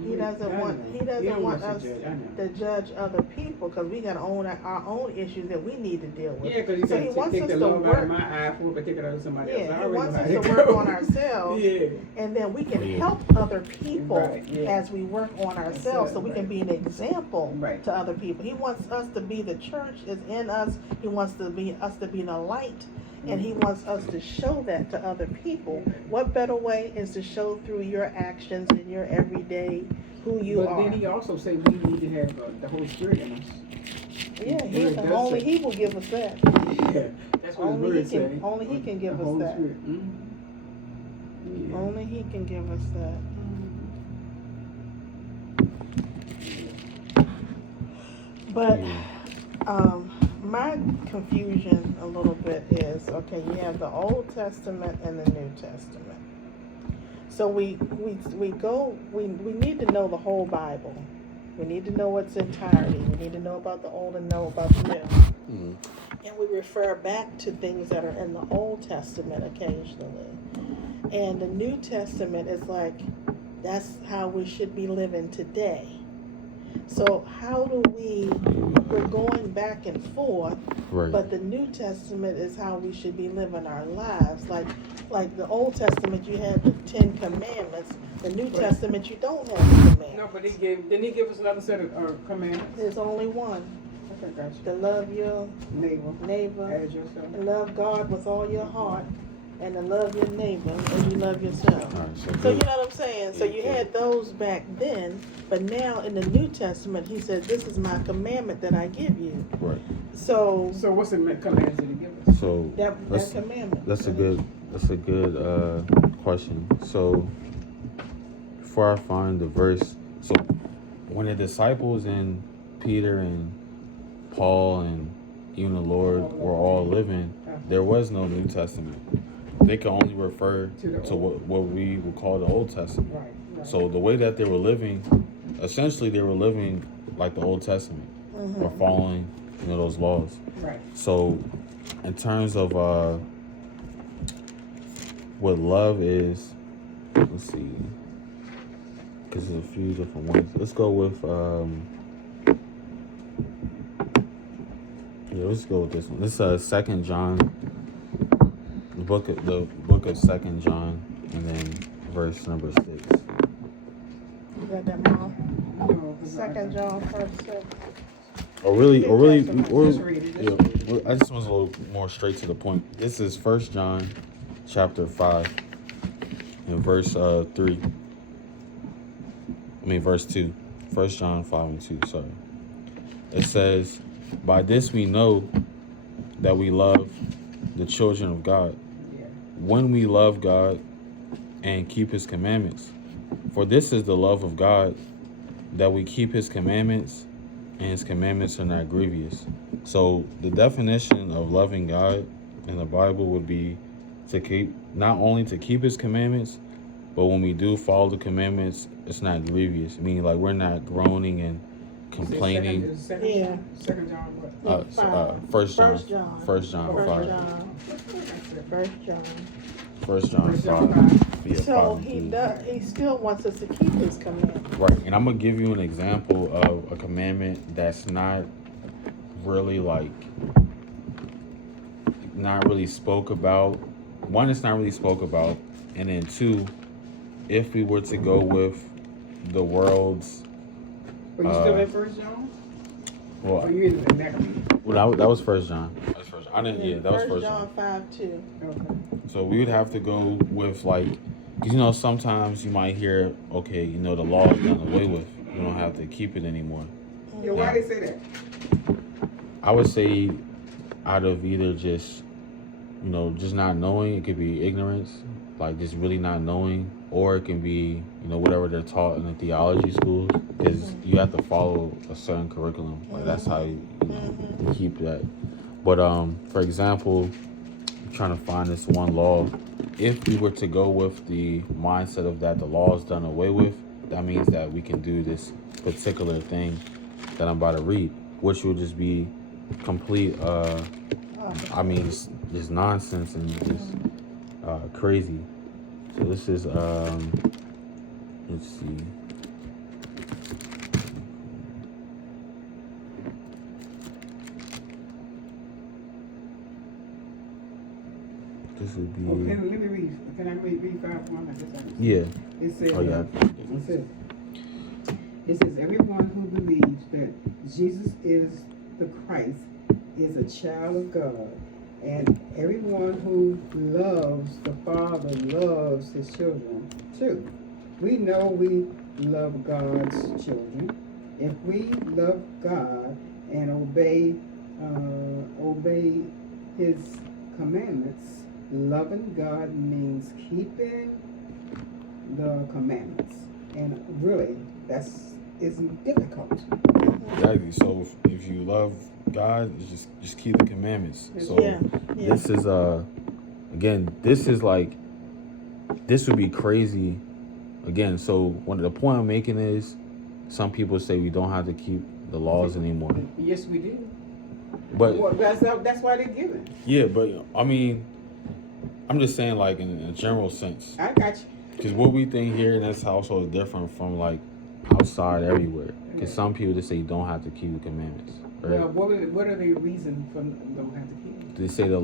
He doesn't want. He don't doesn't want us judge. I know. to judge other people because we got to own our own issues that we need to deal with. Yeah, because So he wants take us the to love out work. of my eye for it, but take it out of somebody else. I Yeah, he already wants know how us it to work goes. on ourselves, Yeah. and then we can Yeah. help other people Right, yeah. as we work on ourselves, so we can be an example Right. to other people. He wants us to be the church is in us. He wants us to be a light, and he wants us to show that to other people. What better way is to show through your actions in your everyday who you But are? then he also said we need to have the Holy Spirit in us. Yeah, Word does only say- he will give us that. Yeah, that's what Only his he word can. say. Only he can give The us Holy that. Spirit. Yeah. Only he can give us that. But my confusion a little bit is, okay, you have the Old Testament and the New Testament. So we need to know the whole Bible. We need to know its entirety. We need to know about the Old and know about the New. Mm. And we refer back to things that are in the Old Testament occasionally. And the New Testament is like, that's how we should be living today. So how do we're going back and forth, Right. but the New Testament is how we should be living our lives. Like the Old Testament, you had the 10 Commandments. The New Testament, you don't have the commandments. No, but didn't he give us another set of commandments? There's only one. Okay, gotcha. To love your Neighbor, neighbor, as yourself. and love God with all your heart, and to love your neighbor as you love yourself. All right, So you know what I'm saying? So you had those back then, but now in the New Testament, he said, this is my commandment that I give you. Right. So So what's the commandments that he give us? So that that's commandment. that's a good question. So before I find the verse, so when the disciples and Peter and Paul and even the Lord were all living, there was no New Testament. They could only refer to what we would call the Old Testament. Right. So the way that they were living, essentially they were living like the Old Testament, or following, those laws. Right. So in terms of what love is, let's see, because there's a few different ones. Let's go with let's go with this one. This is 2 John, the book of 2 John, and then verse number 6. You got that, Mom? No, 2 John 1:6. Or really, Just read it, I just was a little more straight to the point. This is 1 John chapter 5 and verse 3. Verse 2. 1 John 5 and 2, sorry. It says, by this we know that we love the children of God, when we love God and keep his commandments. For this is the love of God, that we keep his commandments, and his commandments are not grievous. So the definition of loving God in the Bible would be to keep, not only to keep his commandments, but when we do follow the commandments, it's not grievous. Meaning, like, we're not groaning and complaining. Yeah. Second John what? First John. First John. First John First 5. John. First John. First John First John 5. Yeah, So 5 he and 2. does. He still wants us to keep his commandments. Right, and I'm gonna give you an example of a commandment that's not really not really spoke about. One, it's not really spoke about, and then two, if we were to go with the world's, Are you still at First John? well, Or you in Maccabees? well, that was First John. That's First. I didn't. Yeah, that was First John John. 5:2. Okay. So we would have to go with because sometimes you might hear, okay, the law is done away with. You don't have to keep it anymore. Yeah, why they say that? I would say out of either just just not knowing. It could be ignorance, like just really not knowing, or it can be whatever they're taught in the theology schools, because you have to follow a certain curriculum. Like that's how you keep that. But for example, I'm trying to find this one law. If we were to go with the mindset of that the law is done away with, that means that we can do this particular thing that I'm about to read, which will just be complete just nonsense and just crazy. So this is let's see. This would be Okay, let me read. Can I read 5:1? yeah. It says, Oh yeah. it says, everyone who believes that Jesus is the Christ is a child of God, and everyone who loves the Father loves his children too. We know we love God's children if we love God and obey his commandments. Loving God means keeping the commandments, and really isn't difficult. Exactly. So if you love God, just keep the commandments. So this is again, this would be crazy. Again, so the point I'm making is, some people say we don't have to keep the laws anymore. Yes, we do. But Well, that's why they're given. yeah, but I mean, I'm just saying in a general sense. I got you. Because what we think here in this household is different from outside everywhere. Because some people just say you don't have to keep the commandments. Right? Well, what are the reasons for don't have to keep? They say the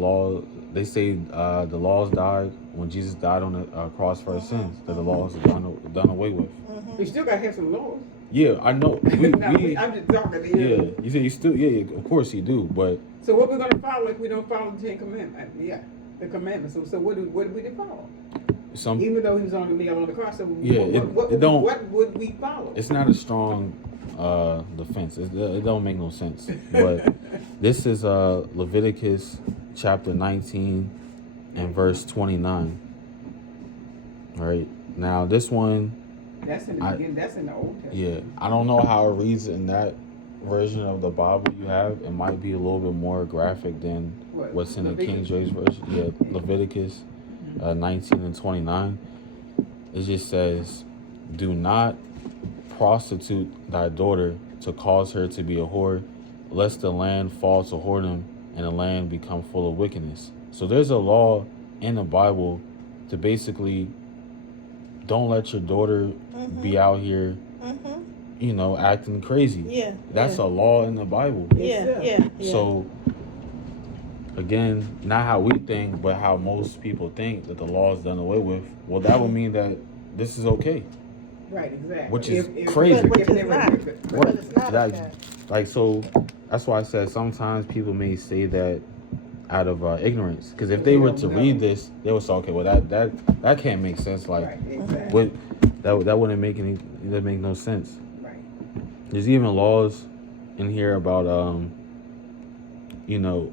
laws died when Jesus died on the cross for our sins. That the laws are done away with. You still gotta have some laws. Yeah, I know. I'm just talking to you. Yeah, you say you still. Yeah, of course you do. But So what we're gonna follow if we don't follow the 10 Commandments? Yeah, the commandments. So what do we follow? Even though he was on the nail on the cross, so what would we follow? It's not a strong defense. It don't make no sense. But this is Leviticus chapter 19 and verse 29. All right. Now this one. That's in the beginning. That's in the Old Testament. Yeah, I don't know how it reads in that version of the Bible you have. It might be a little bit more graphic than what's in the King James version. Yeah, Leviticus 19 and 29. It just says, "Do not prostitute thy daughter to cause her to be a whore, lest the land fall to whoredom and the land become full of wickedness." So there's a law in the Bible to basically don't let your daughter be out here, acting crazy. Yeah. That's a law in the Bible. Yeah. So, again, not how we think, but how most people think that the law is done away with. Well, that would mean that this is okay. Right, exactly. Which is crazy. Which is not. But it's not okay. So that's why I said sometimes people may say that out of ignorance, because if they were to read this, they would say, okay, well that can't make sense. Right, exactly. That wouldn't make no sense. Right. There's even laws in here about who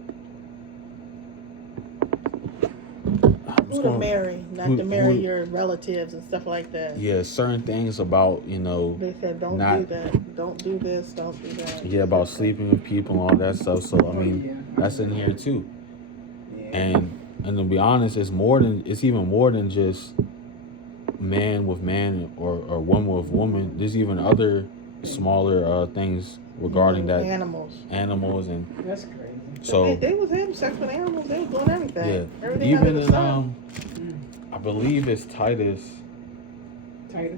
to marry, not to marry your relatives and stuff like that. Yeah, certain things about They said don't do that, don't do this, don't do that. Yeah, about sleeping with people and all that stuff. So I mean, that's in here too. Yeah. And to be honest, it's even more than just man with man or woman with woman. There's even other smaller things regarding that Animals. animals and That's crazy. so They was having sex with animals. They was doing everything. yeah. Everything Even under the in sun. I believe it's Titus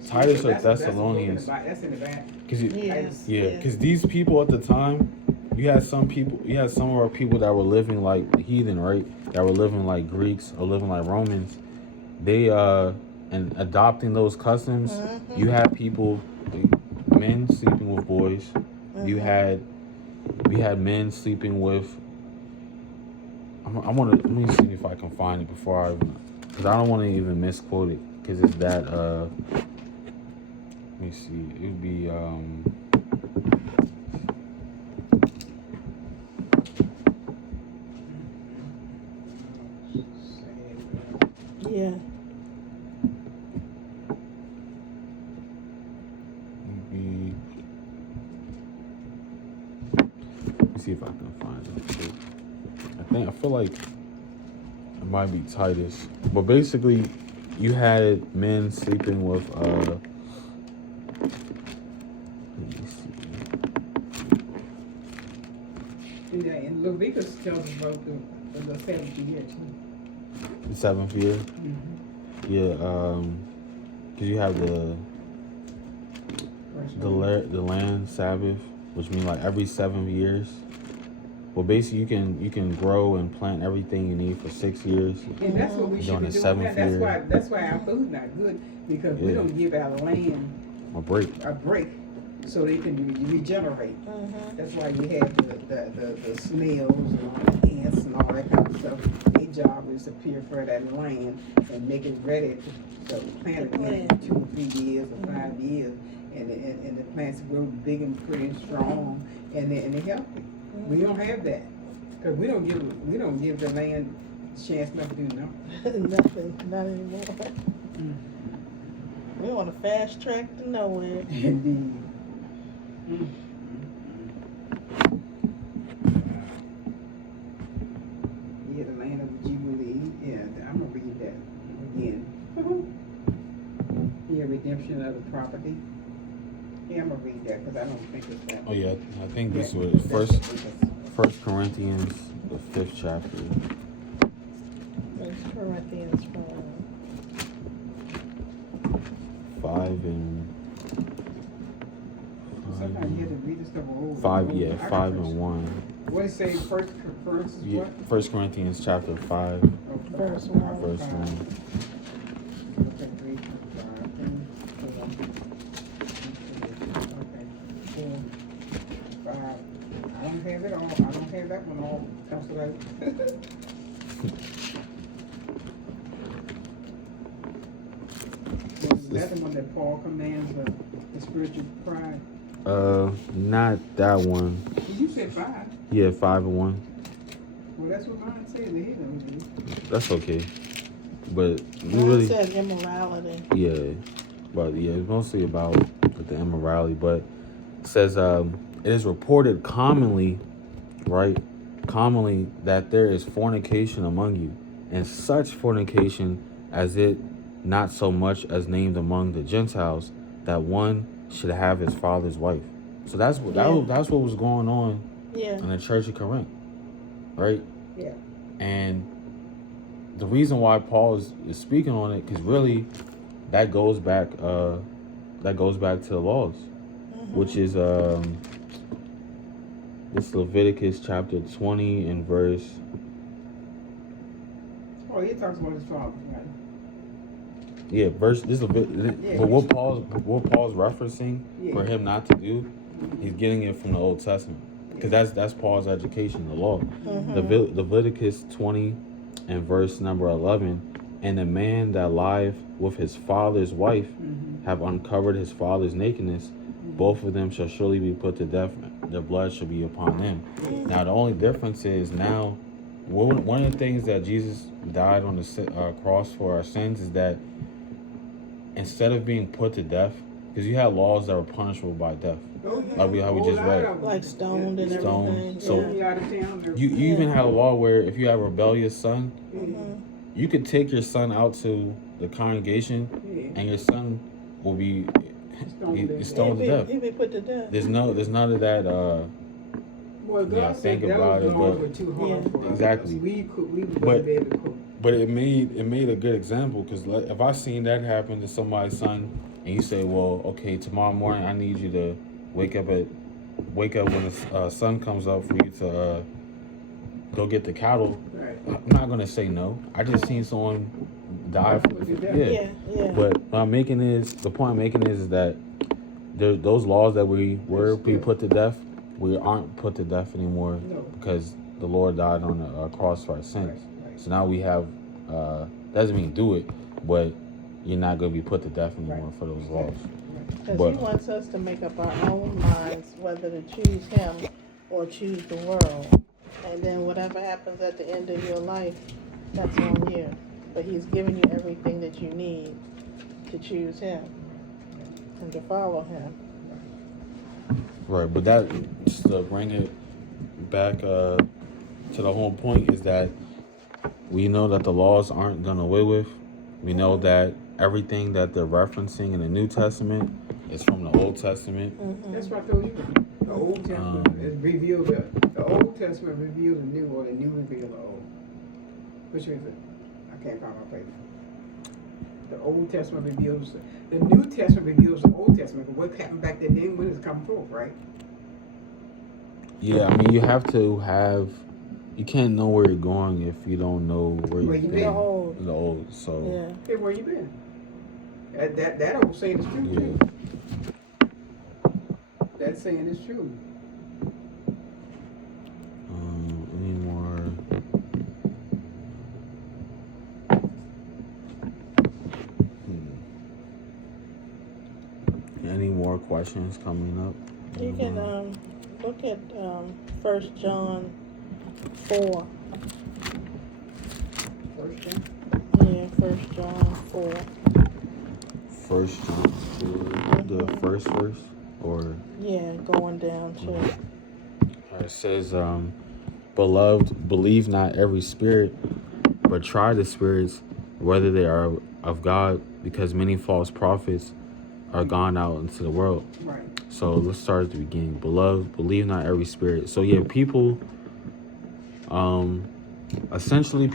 Titus or that's Thessalonians. That's in the back. Cause you, Yes. yeah, because these people at the time, you had some of our people that were living like heathen, right? That were living like Greeks or living like Romans. They and adopting those customs, Mhm. you had people, men sleeping with boys. We had men sleeping with. Let me see if I can find it before because I don't want to even misquote it because it's that. Let me see. It would be. Yeah. Let me see if I can find it. I feel like it might be Titus, but basically, you had men sleeping with. Let me see. Yeah, and Leviticus tells us about the 7th year too. The 7th year. Mm-hmm. Yeah. Because you have the land Sabbath, which means like every 7 years. Well, basically, you can grow and plant everything you need for 6 years. And that's what we should be doing. That's why our food's not good because we don't give our land a break, so they can regenerate. Mhm. That's why you have the snails and the ants and all that kind of stuff. Their job is to purify that land and make it ready to plant it in 2 or 3 years or 5 years, and the plants grow big and pretty and strong, and they're healthy. We don't have that because we don't give the land a chance not to do nothing. Nothing. Not anymore. We want a fast track to nowhere. Indeed. Yeah, the land of the Jubilee. Yeah, I'm gonna read that again. Yeah, redemption of the property. Yeah, I'm gonna read that because I don't think it's that. Oh yeah, I think this was First Corinthians, the 5th chapter. 1 Corinthians 5 and. Sometimes you have to read this stuff over. 5, yeah, 5 and 1. What does it say? First Corinthians Yeah, what? 1 Corinthians chapter 5, Verse 1. verse 1. Okay, 3, 5. Okay, 4, 5. I don't have it all. I don't have that one all calculated. Is that the one that Paul commands the spiritual pride? Not that one. You said 5. Yeah, 5 and 1. Well, that's what mine said in the head. That's okay. But we Mine really, says immorality. yeah. But yeah, it's mostly about the immorality. But it says, it is reported commonly, right? Commonly that there is fornication among you, and such fornication as it not so much as named among the Gentiles, that one should have his father's wife. So that's what that's what was going on in the church of Corinth, right? Yeah. And the reason why Paul is speaking on it, because really that goes back to the laws, which is this Leviticus chapter 20 and verse. Oh, he talks about his father, right? Yeah, verse this a bit. Yeah, But what Paul's referencing for him not to do, he's getting it from the Old Testament, because that's Paul's education, the law. Leviticus 20 and verse number 11, and a man that lieth with his father's wife have uncovered his father's nakedness, both of them shall surely be put to death. Their blood shall be upon them. Now the only difference is now, one of the things that Jesus died on the cross for our sins is that instead of being put to death, because you had laws that were punishable by death, like how we just read, like stoned and everything. So you even had a law where if you have a rebellious son, you could take your son out to the congregation, and your son will be, He's stoned to death. He be put to death. There's none of that. Well, God Yeah, said think that about was it, laws but- were too hard Yeah. for us. Exactly. We wouldn't But- be able to cook. But it made a good example, because if I seen that happen to somebody's son, and you say, well, okay, tomorrow morning I need you to wake up when the sun comes up for you to go get the cattle. Right. I'm not gonna say no. I just seen someone die. Yeah. But the point I'm making is that those laws that we put to death, we aren't put to death anymore, No. because the Lord died on the cross for our sins. Right. So now we have, doesn't mean do it, but you're not going to be put to death anymore for those laws. Because But- he wants us to make up our own minds whether to choose him or choose the world. And then whatever happens at the end of your life, that's on you. But he's giving you everything that you need to choose him and to follow him. Right, but that, just to bring it back to the whole point, is that we know that the laws aren't done away with. We know that everything that they're referencing in the New Testament is from the Old Testament. That's what I told you. The Old Testament is revealed. The Old Testament reveals the New, or the New reveals the Old. Which is it? I can't find my paper. The Old Testament reveals the New Testament reveals the Old Testament. But what happened back then when it's come forth, right? Yeah, I mean, you have to have. You can't know where you're going if you don't know where Where you've you been. been. The old, so Yeah. Hey, where you been? That old saying is true yeah. too. That saying is true. Any more? Any more questions coming up? You can look at 1 John 4. First John. Yeah, 1 John 4. First John, the first verse, or Yeah, going down to. it says, "Beloved, believe not every spirit, but try the spirits whether they are of God, because many false prophets are gone out into the world." Right. So let's start at the beginning. Beloved, believe not every spirit. So yeah, people, essentially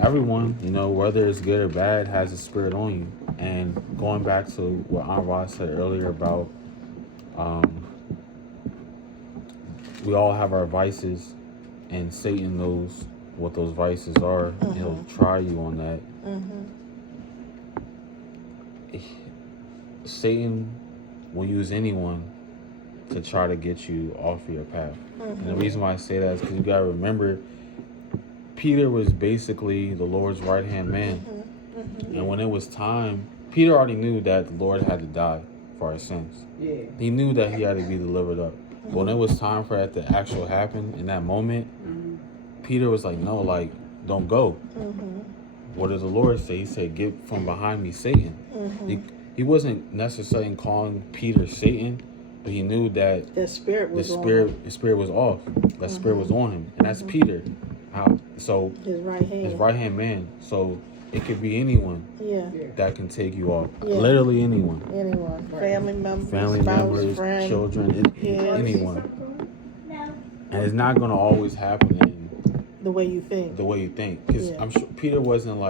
everyone, whether it's good or bad, has a spirit on you. And going back to what Aunt Ross said earlier about, we all have our vices, and Satan knows what those vices are, and he'll try you on that. Satan will use anyone to try to get you off of your path. And the reason why I say that is because you gotta remember, Peter was basically the Lord's right-hand man. And when it was time, Peter already knew that the Lord had to die for our sins. Yeah. He knew that he had to be delivered up. But when it was time for that to actually happen, in that moment, Peter was like, no, don't go. What did the Lord say? He said, get from behind me, Satan. He wasn't necessarily calling Peter Satan, but he knew that The spirit was his spirit was off. That spirit was on him. And that's Peter. So his right hand. his right-hand man. So it could be anyone Yeah. that can take you off. Yeah. Literally anyone. Anyone. Family members, Family spouse, members, friend. children, anyone. No. And it's not going to always happen in The way you think. the way you think. Because Yeah. I'm sure Peter wasn't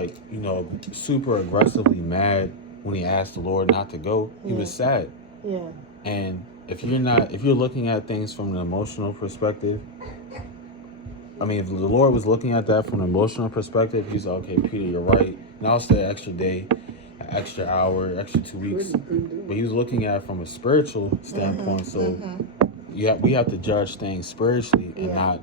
super aggressively mad when he asked the Lord not to go. He was sad. Yeah. And if you're looking at things from an emotional perspective, I mean, if the Lord was looking at that from an emotional perspective, he's like, okay, Peter, you're right. And I'll stay an extra day, an extra hour, extra 2 weeks. But he was looking at it from a spiritual standpoint. So we have to judge things spiritually and not